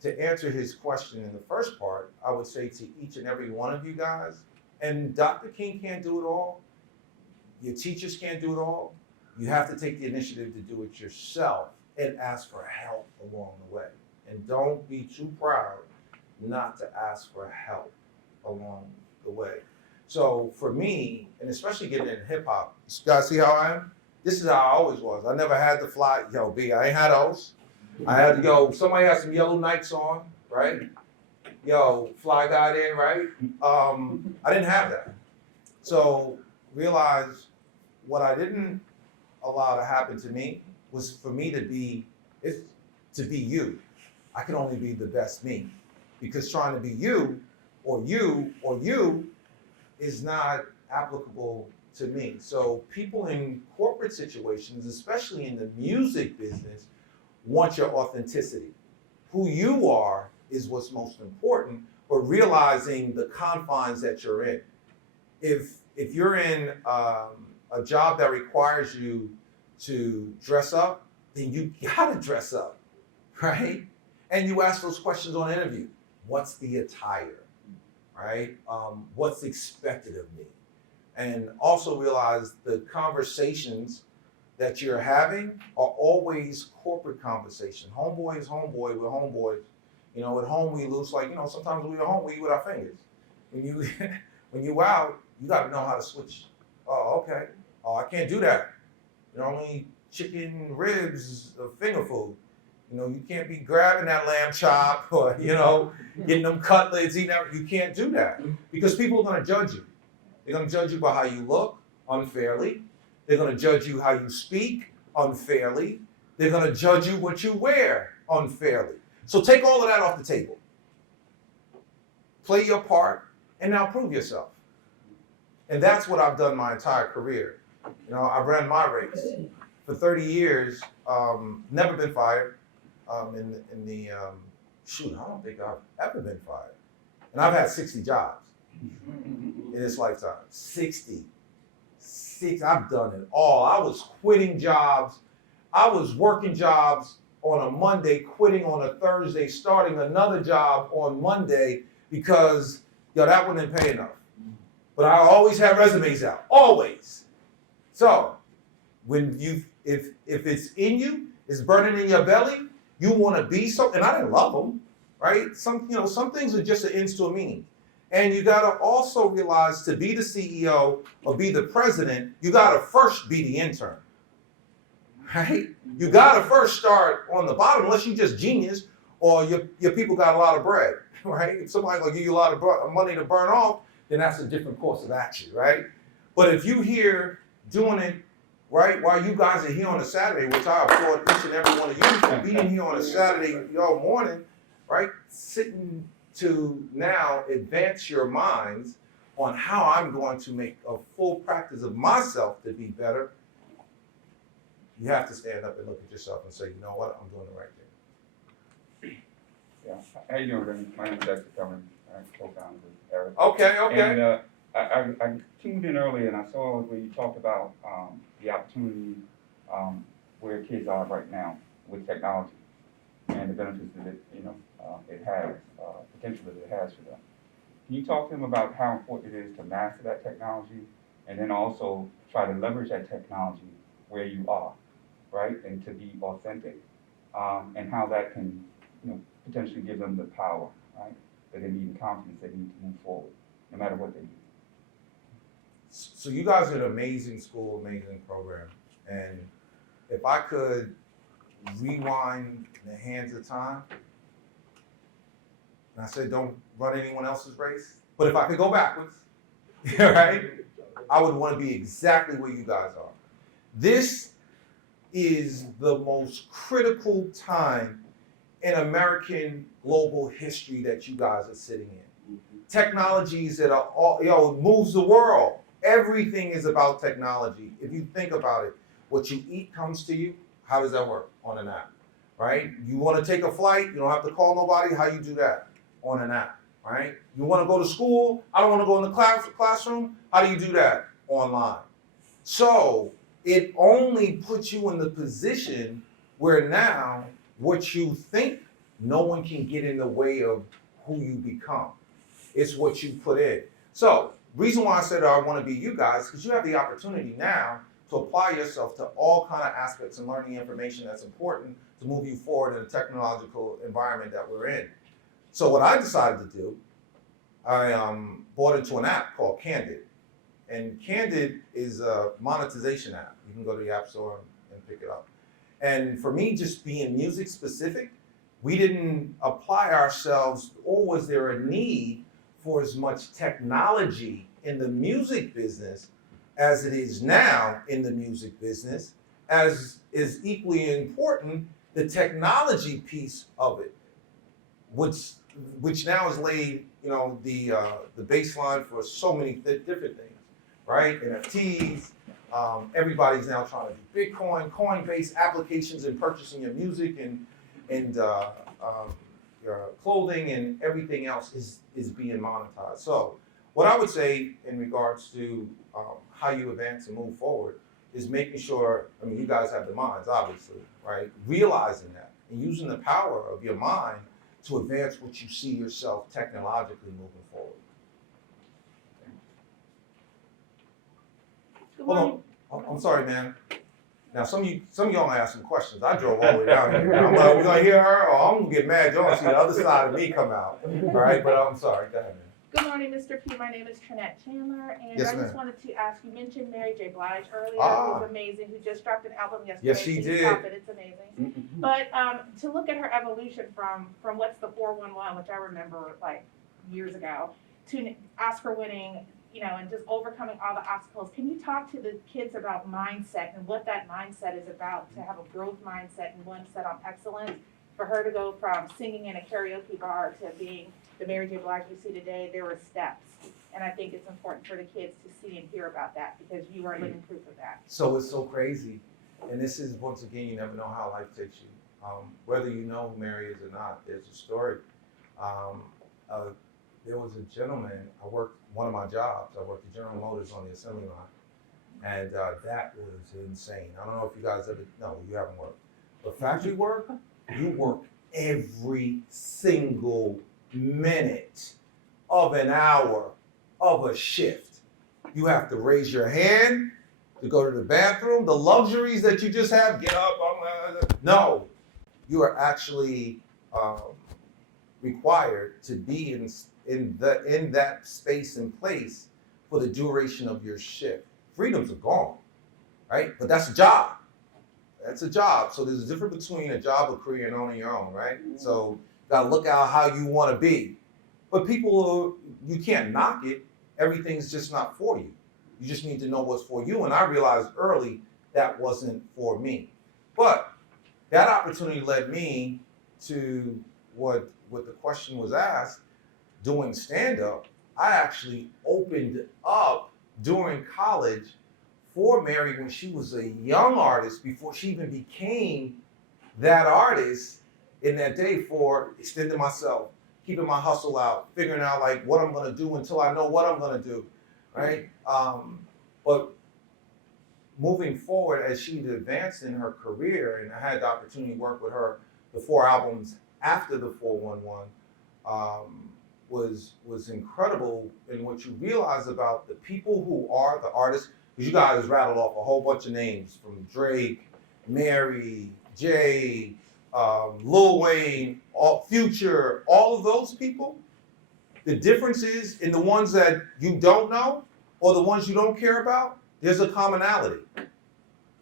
to answer his question in the first part, I would say to each and every one of you guys, and Dr. King can't do it all, your teachers can't do it all, you have to take the initiative to do it yourself and ask for help along the way. And don't be too proud not to ask for help along the way. So for me, and especially getting into hip hop, you guys see how I am? This is how I always was. I never had to fly, B, I ain't had those. I had to, somebody had some yellow Nikes on, right? Fly guy there, right? I didn't have that. So realize what I didn't allow to happen to me was for me to be you. I can only be the best me. Because trying to be you is not applicable to me. So people in corporate situations, especially in the music business, want your authenticity. Who you are is what's most important, but realizing the confines that you're in. If you're in a job that requires you to dress up, then you gotta dress up, right? And you ask those questions on interview. What's the attire, right? What's expected of me? And also realize the conversations that you're having are always corporate conversation. Homeboy is homeboy, we're homeboys. At home we lose, sometimes we at home, we eat with our fingers. When you out, you gotta know how to switch. Oh, okay. Oh, I can't do that. Only chicken ribs, finger food. You can't be grabbing that lamb chop or, getting them cutlets, eating that. You can't do that because people are gonna judge you. They're gonna judge you by how you look unfairly. They're gonna judge you how you speak unfairly. They're gonna judge you what you wear unfairly. So take all of that off the table. Play your part and now prove yourself. And that's what I've done my entire career. I've ran my race for 30 years, never been fired. I don't think I've ever been fired. And I've had 60 jobs in this lifetime. 60. I've done it all. I was quitting jobs. I was working jobs on a Monday, quitting on a Thursday, starting another job on Monday because, that wouldn't pay enough. But I always have resumes out, always. So when if it's in you, it's burning in your belly, you want to be something. And I didn't love them, right? Some things are just an ends to a meaning. And you got to also realize to be the CEO or be the president, you got to first be the intern, right? You got to first start on the bottom unless you just genius or your people got a lot of bread, right? If somebody gonna give you a lot of money to burn off, then that's a different course of action, right? But if you here doing it, right, while you guys are here on a Saturday, which I applaud each and every one of you for being here on a Saturday morning, right, sitting to now advance your minds on how I'm going to make a full practice of myself to be better, you have to stand up and look at yourself and say, you know what, I'm doing the right thing. Yeah, how you doing, Remy? My name is Dexter Cummings. I'm co-founder with Eric. Okay. And I tuned in earlier and I saw where you talked about the opportunity where kids are right now with technology and the benefits that it has, potential that it has for them. Can you talk to them about how important it is to master that technology and then also try to leverage that technology where you are, right? And to be authentic, and how that can, potentially give them the power, right? That they need and confidence they need to move forward, no matter what they do. So you guys are an amazing school, amazing program. And if I could rewind the hands of time, and I said don't run anyone else's race, but if I could go backwards, right, I would want to be exactly where you guys are. This is the most critical time in American global history that you guys are sitting in. Technologies that are all, moves the world. Everything is about technology. If you think about it, what you eat comes to you. How does that work? On an app, right? You want to take a flight, you don't have to call nobody. How you do that? On an app. right? You want to go to school? I don't want to go in the classroom. How do you do that? Online. So it only puts you in the position where now what you think, no one can get in the way of who you become. It's what you put in. So reason why I said I want to be you guys, because you have the opportunity now to apply yourself to all kind of aspects and learning information that's important to move you forward in the technological environment that we're in. So what I decided to do, I bought into an app called Candid. And Candid is a monetization app. You can go to the App Store and pick it up. And for me, just being music specific, we didn't apply ourselves, or was there a need for as much technology in the music business as it is now in the music business, as is equally important, the technology piece of it, which now has laid, the baseline for so many different things, right? NFTs, everybody's now trying to do Bitcoin, coin-based applications and purchasing your music and your clothing and everything else is being monetized. So what I would say in regards to how you advance and move forward is making sure, you guys have the minds, obviously, right? Realizing that and using the power of your mind to advance what you see yourself technologically moving forward. Good Hold morning. on. I'm sorry, man. Now, some of y'all gonna ask some questions. I drove all the way down here. I'm like, we gonna hear her, or I'm gonna get mad. Y'all gonna see the other side of me come out. All right, but I'm sorry. Go ahead, man. Good morning, Mr. P. My name is Trinette Chandler, and Yes, I just ma'am. wanted to ask, you mentioned Mary J. Blige earlier, Ah. who's amazing, who just dropped an album yesterday. Yes, she Please did. Stop it, it's amazing. But to look at her evolution from what's the 411, which I remember like years ago, to Oscar winning, and just overcoming all the obstacles. Can you talk to the kids about mindset and what that mindset is about, to have a growth mindset and one set on excellence? For her to go from singing in a karaoke bar to being the Mary J. Blige you see today, there were steps. And I think it's important for the kids to see and hear about that, because you are living proof of that. So it's so crazy, and this is, once again, you never know how life takes you. Whether you know who Mary is or not, there's a story. There was a gentleman, one of my jobs, I worked at General Motors on the assembly line, and that was insane. I don't know if you guys you haven't worked. But factory work, you work every single minute of an hour of a shift. You have to raise your hand to go to the bathroom. The luxuries that you just have, get up, no. You are actually required to be in that space and place for the duration of your shift. Freedoms are gone, right? But that's a job. That's a job. So there's a difference between a job, a career, and owning your own, right? So you gotta look out how you want to be. But people, you can't knock it. Everything's just not for you. You just need to know what's for you. And I realized early that wasn't for me. But that opportunity led me to what the question was asked, doing stand-up. I actually opened up during college for Mary when she was a young artist, before she even became that artist in that day, for extending myself, keeping my hustle out, figuring out like what I'm gonna do until I know what I'm gonna do, right? But moving forward, as she advanced in her career, and I had the opportunity to work with her, the 4 albums after the 411, was incredible. And what you realize about the people who are the artists, because you guys rattled off a whole bunch of names from Drake, Mary, Jay, Lil Wayne, Future, all of those people. The difference is in the ones that you don't know or the ones you don't care about, there's a commonality.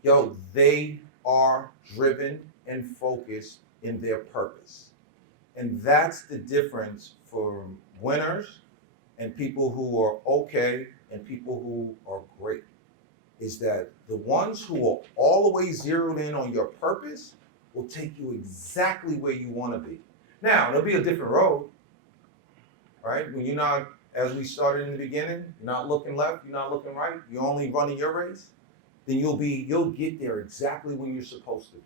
Yo, they are driven and focused in their purpose. And that's the difference for winners and people who are okay and people who are great, is that the ones who are all the way zeroed in on your purpose will take you exactly where you want to be. Now, there'll be a different road, right? When you're not, as we started in the beginning, you're not looking left, you're not looking right, you're only running your race, then you'll get there exactly when you're supposed to be.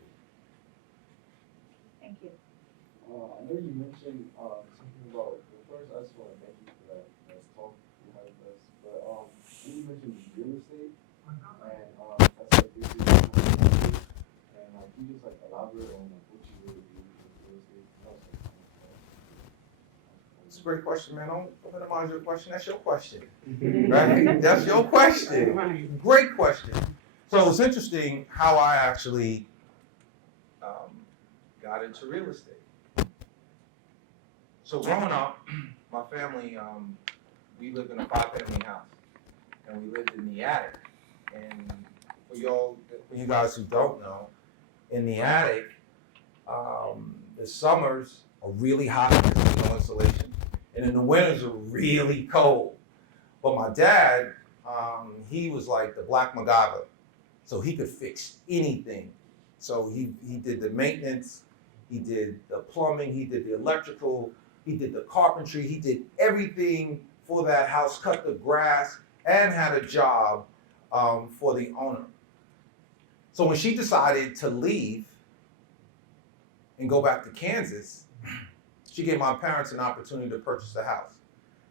Thank you. I know you mentioned something about, first I saw It's a great question, man. Don't minimize your question. That's your question, right? That's your question. Great question. So it's interesting how I actually got into real estate. So growing up, my family, we lived in a 5-family house, and we lived in the attic. And for you guys who don't know, in the attic, the summers are really hot because there's no insulation, and then the winters are really cold. But my dad, he was like the Black MacGyver, so he could fix anything. So he did the maintenance, he did the plumbing, he did the electrical, he did the carpentry, he did everything for that house, cut the grass, and had a job for the owner. So when she decided to leave and go back to Kansas, she gave my parents an opportunity to purchase the house,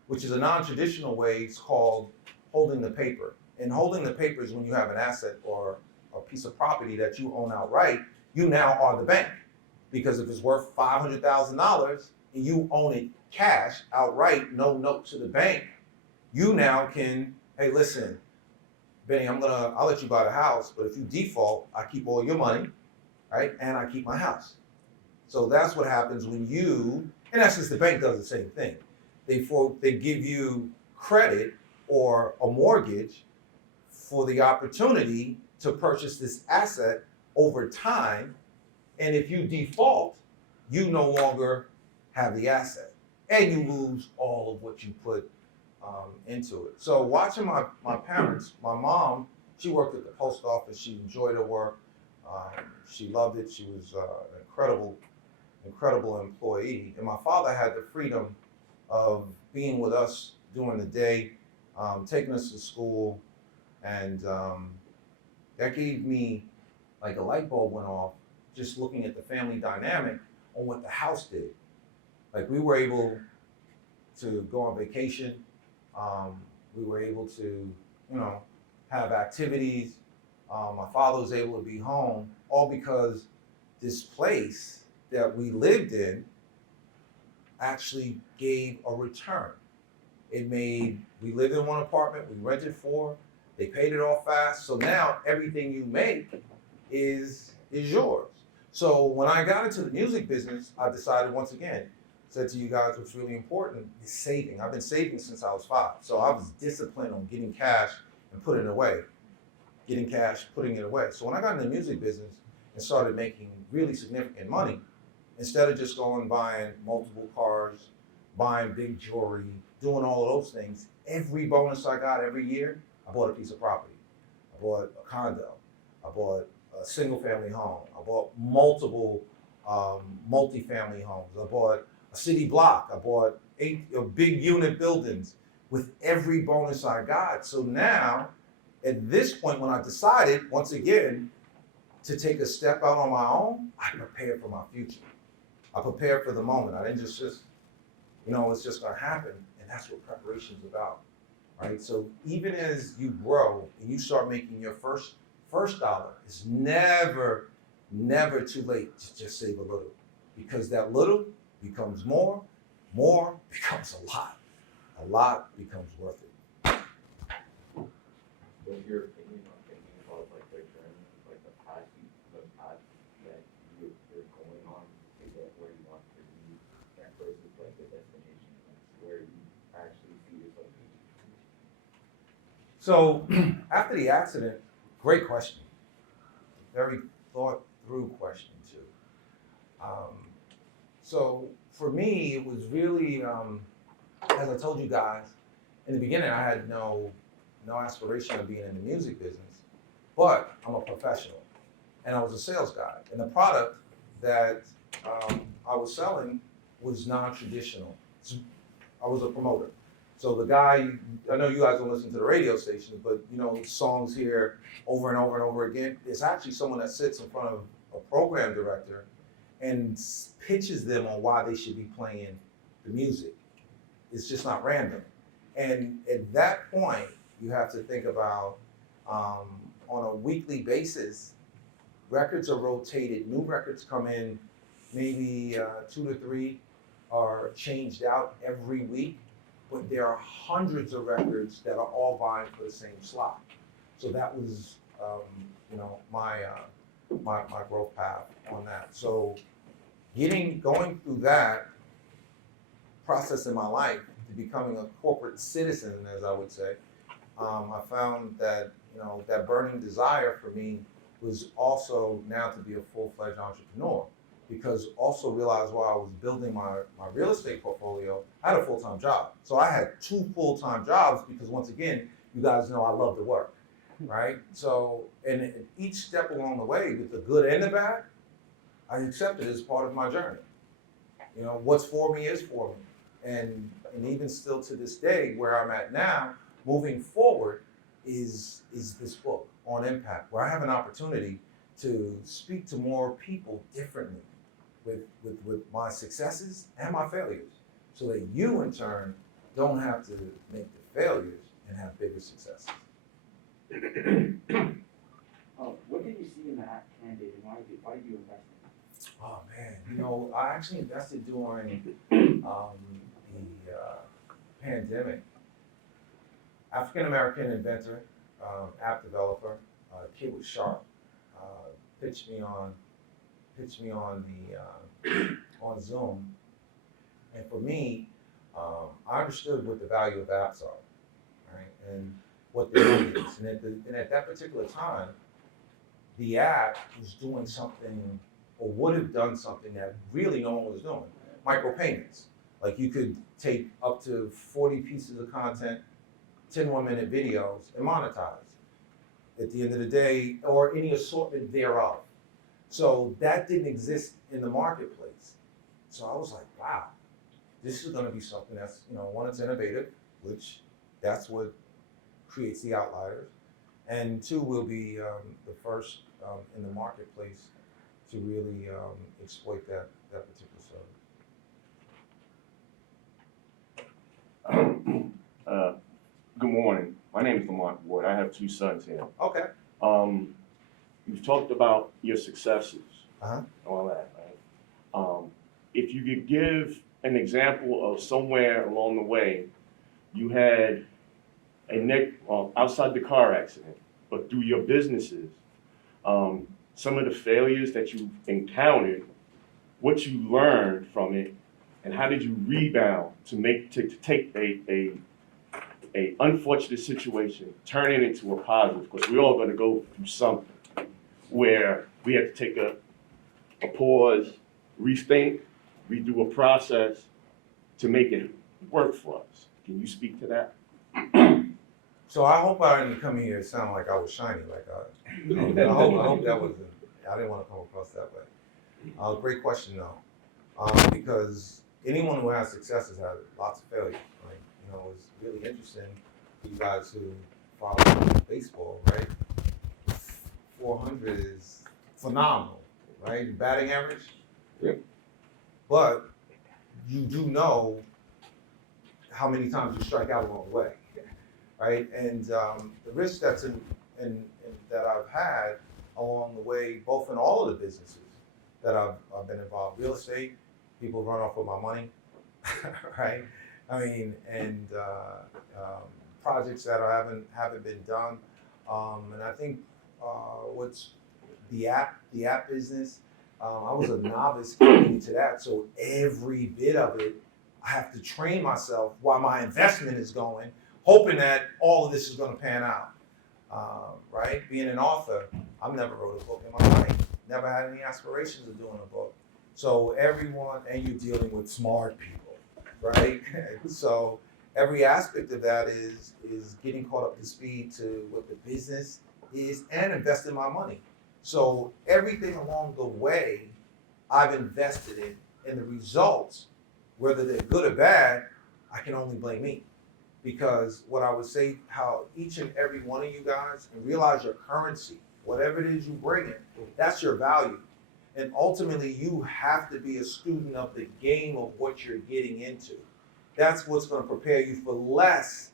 which is a non-traditional way. It's called holding the paper. And holding the paper is when you have an asset or a piece of property that you own outright, you now are the bank. Because if it's worth $500,000 and you own it cash outright, no note to the bank, you now can, hey, listen, Benny, I'll let you buy the house, but if you default, I keep all your money, right? And I keep my house. So that's what happens when you, in essence, the bank does the same thing. They give you credit or a mortgage for the opportunity to purchase this asset over time. And if you default, you no longer have the asset and you lose all of what you put into it. So watching my parents, my mom, she worked at the post office. She enjoyed her work. She loved it. She was an incredible employee. And my father had the freedom of being with us during the day, taking us to school. And that gave me, like a light bulb went off, just looking at the family dynamic on what the house did. Like we were able to go on vacation. We were able to, have activities. My father was able to be home, all because this place that we lived in actually gave a return. We lived in one apartment, we rented 4, they paid it off fast, so now everything you make is yours. So when I got into the music business, I decided once again, said to you guys what's really important is saving. I've been saving since I was 5. So I was disciplined on getting cash and putting it away. Getting cash, putting it away. So when I got in the music business and started making really significant money, instead of just going buying multiple cars, buying big jewelry, doing all of those things, every bonus I got every year, I bought a piece of property. I bought a condo. I bought a single family home. I bought multiple multi-family homes. I bought a city block. I bought 8 big unit buildings with every bonus I got. So now, at this point, when I decided, once again, to take a step out on my own, I prepared for my future. I prepared for the moment. I didn't just it's just gonna happen. And that's what preparation is about, right? So even as you grow and you start making your first dollar, it's never too late to just save a little. Because that little becomes more becomes a lot becomes worth it. What's your opinion on thinking about like the journey, like the path that you're going on to get where you want to be, and versus like the destination, like where you actually see yourself being? So after the accident, great question. Very thought through question too. So for me, it was really, as I told you guys, in the beginning, I had no aspiration of being in the music business, but I'm a professional and I was a sales guy. And the product that I was selling was non-traditional. I was a promoter. So the guy, I know you guys don't listen to the radio stations, but songs here over and over and over again. It's actually someone that sits in front of a program director and pitches them on why they should be playing the music. It's just not random. And at that point, you have to think about, on a weekly basis, records are rotated, new records come in maybe 2 to 3 are changed out every week, but there are hundreds of records that are all vying for the same slot. So that was, my growth path on that. So going through that process in my life to becoming a corporate citizen, as I would say, I found that, that burning desire for me was also now to be a full-fledged entrepreneur, because also realized while I was building my real estate portfolio, I had a full-time job. So I had 2 full-time jobs because, once again, you guys know I love to work, right? So, and each step along the way, with the good and the bad, I accepted as part of my journey. What's for me is for me. And even still to this day, where I'm at now, moving forward, is this book on impact, where I have an opportunity to speak to more people differently with my successes and my failures, so that you in turn don't have to make the failures and have bigger successes. What did you see in the app candidate, and why did you invest in it? Oh man, I actually invested during the pandemic. African American inventor, app developer, kid was sharp. Pitched me on on Zoom, and for me, I understood what the value of apps are, right, and what the need is. And at that particular time, the app was doing something, or would have done something, that really no one was doing. Micropayments. Like, you could take up to 40 pieces of content, 10 1-minute videos, and monetize at the end of the day, or any assortment thereof. So that didn't exist in the marketplace. So I was like, wow, this is gonna be something that's, one, it's innovative, which that's what creates the outliers. And 2, will be the first in the marketplace to really exploit that particular service. Good morning. My name is Lamont Ward. I have 2 sons here. Okay. You've talked about your successes, Uh-huh. all that, right? If you could give an example of somewhere along the way you had outside the car accident, but through your businesses, some of the failures that you encountered, what you learned from it, and how did you rebound to take a unfortunate situation, turn it into a positive, because we're all going to go through something where we have to take a pause, rethink, redo a process to make it work for us. Can you speak to that? So I hope I didn't come here sounding like I was shiny, I hope that wasn't, I didn't want to come across that way. Great question though, because anyone who has success has had lots of failures. It's really interesting for you guys who follow baseball, right? 400 is phenomenal, right? Batting average. Yep. But you do know how many times you strike out along the way, right? And the risk that's in that I've had along the way, both in all of the businesses that I've been involved, real estate, people run off with my money, right? And projects that haven't been done, and I think what's the app business. I was a novice getting into that, so every bit of it, I have to train myself while my investment is going, hoping that all of this is going to pan out. Right? Being an author, I've never wrote a book in my life. Never had any aspirations of doing a book. So everyone, and you're dealing with smart people, right? So every aspect of that is getting caught up to speed to what the business is and investing my money. So everything along the way, I've invested in, and the results, whether they're good or bad, I can only blame me. Because what I would say, how each and every one of you guys can realize your currency, whatever it is you bring in, that's your value. And ultimately, you have to be a student of the game of what you're getting into. That's what's going to prepare you for less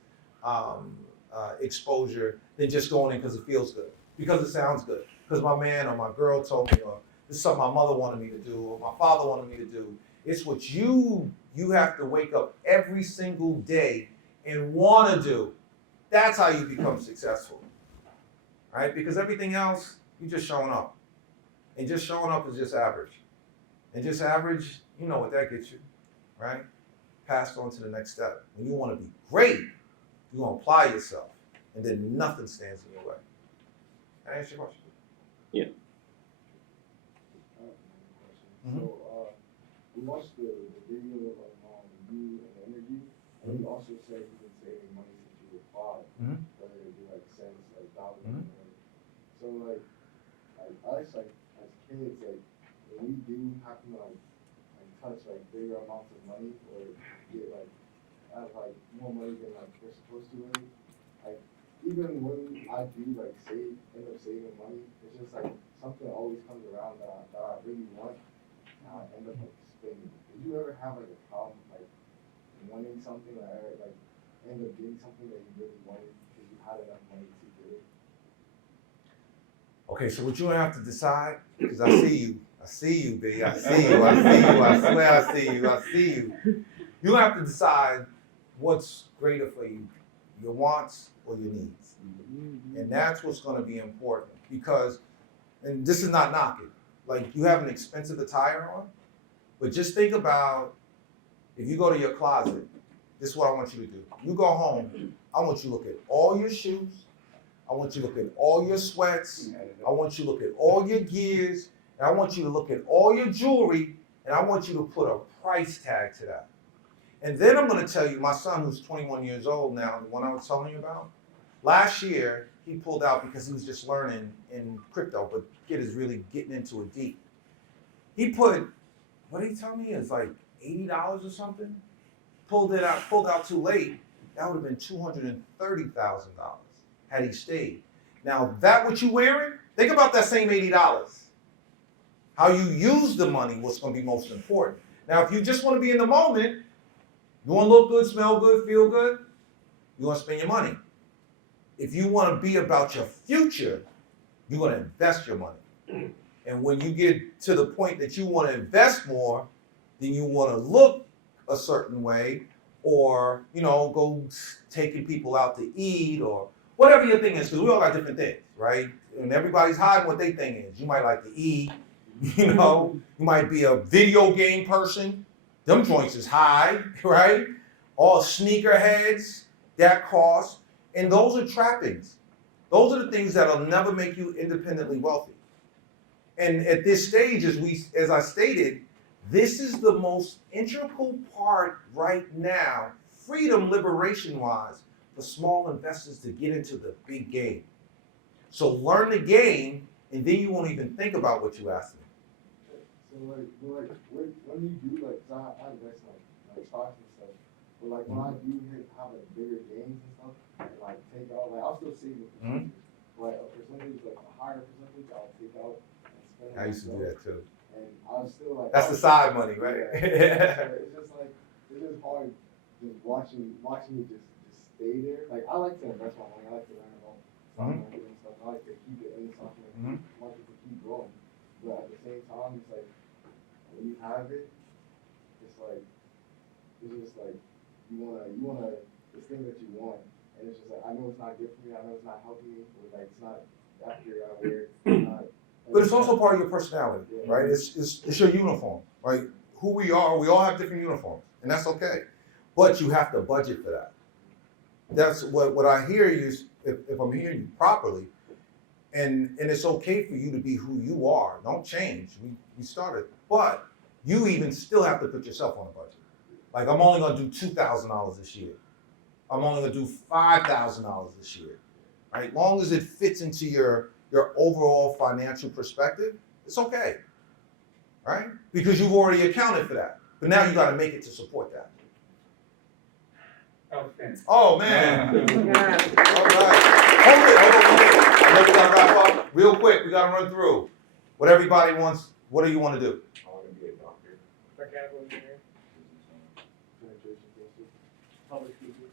exposure than just going in because it feels good, because it sounds good, because my man or my girl told me, or this is something my mother wanted me to do, or my father wanted me to do. It's what you have to wake up every single day and want to do. That's how you become successful, right? Because everything else, you're just showing up. And just showing up is just average. And just average, you know what that gets you, right? Passed on to the next step. When you want to be great, you're going to apply yourself. And then nothing stands in your way. Can I ask you a question? So, we watched the video of you and the interview, and you also said you've been saving money since you were 5, whether it be like cents, like dollars, or whatever. So like us, like as kids, like when we do happen to like touch like bigger amounts of money or get like have like more money than like we're supposed to, like even when I do like end up saving money, it's just like something always comes around that I really want. I end up like spending. Did you ever have like a problem like wanting something or like end up getting something that you really wanted because you had enough money to get it? Okay, so what you have to decide, because I see you, B, I see you, I swear I see you. You have to decide what's greater for you, your wants or your needs. And that's what's gonna be important because, and this is not knocking, like you have an expensive attire on, but just think about if you go to your closet, this is what I want you to do. You go home, I want you to look at all your shoes, I want you to look at all your sweats, I want you to look at all your gears, and I want you to look at all your jewelry, and I want you to put a price tag to that. And then I'm gonna tell you, my son who's 21 years old now, the one I was telling you about, last year, he pulled out because he was just learning in crypto, but kid is really getting into it deep. He put, what did he tell me? It's like $80 or something. Pulled out too late. That would have been $230,000 had he stayed. Now that what you wearing? Think about that same $80. How you use the money, what's going to be most important. Now, if you just want to be in the moment, you want to look good, smell good, feel good, you want to spend your money. If you want to be about your future, you're going to invest your money. And when you get to the point that you want to invest more, then you want to look a certain way or, go taking people out to eat or whatever your thing is, because we all got different things, right? And everybody's hiding what their thing is. You might like to eat, you might be a video game person. Them joints is high, right? All sneakerheads, that cost. And those are trappings. Those are the things that'll never make you independently wealthy. And at this stage, as I stated, this is the most integral part right now, freedom, liberation-wise, for small investors to get into the big game. So learn the game, and then you won't even think about what you asked me. So when you do like, cause I invest in like stocks and stuff, but like when I do have like bigger gains and stuff, and like take out, like I'll still save a percentage, like a percentage, like a higher percentage, I'll take out and spend it. I used to do that too. And I was still like. That's the side money, right? Yeah. It's just like, it's just hard just watching me just stay there. Like I like to invest my money, I like to learn about stock market and stuff, I like to keep it in the stock market to keep growing. But at the same time, it's like, when you have it, it's just like, you wanna, this thing that you want, and it's just like, I know it's not good for me, I know it's not helping me, but like, it's not that period I wear, it's not. But it's also part of your personality, right? It's your uniform, right? Who we all have different uniforms, and that's okay. But you have to budget for that. That's what I hear you, if I'm hearing you properly, and it's okay for you to be who you are. Don't change. We started, but you even still have to put yourself on a budget. Like I'm only gonna do $2,000 this year. I'm only gonna do $5,000 this year. Right? As long as it fits into your overall financial perspective, it's okay. Right? Because you've already accounted for that. But now you gotta make it to support that. Outstanding. Oh man. All right. Hold it. I know we gotta wrap up. Real quick, we gotta run through. What everybody wants, what do you want to do? I want to be a doctor. Mechanical engineer, public speaker,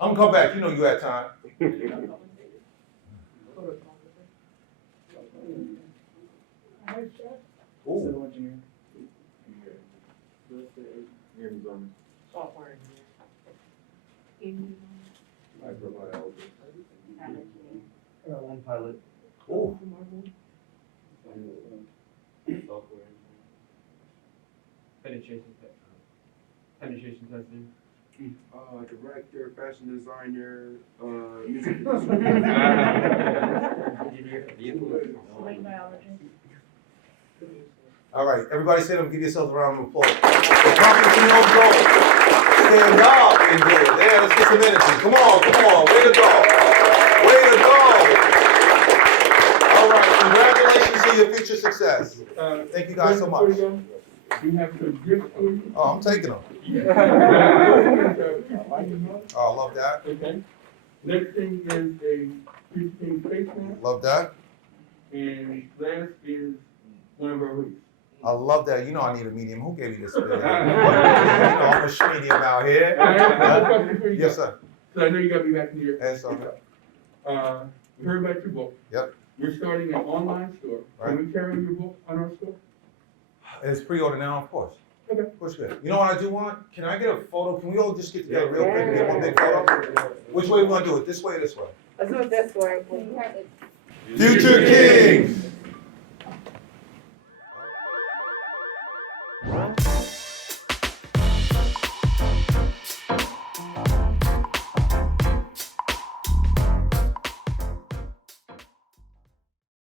I'm gonna come back. You know you had time. Ooh. Civil engineer. Software engineer. I provide all this. One pilot. Ooh. Software Penetration testing. Director, fashion designer, music producer. Marine biology. All right, everybody stand up and give yourselves a round of applause. The entrepreneur goal. Stand up in here. There, let's get some energy. Come on, way to go. Way to go. All right, congratulations to your future success. Thank you guys so much. We have some gifts for you. Oh, I'm taking them. Oh, I love that. Okay. Next thing is a King face mask, Love that. and last is one of our hoops. I love that. You know I need a medium. Who gave me this? You know, I'm a medium out here. Yes, sir. So I know you got me back in here. Yes, sir. We heard about your book. Yep. We're starting an online store. Right. Can we carry your book on our store? It's pre-order now, of course. Okay. Push good. You know what I do want? Can I get a photo? Can we all just get together real quick and get one big photo? Which way we want to do it? This way or this way? Let's do it this way. Future Kings!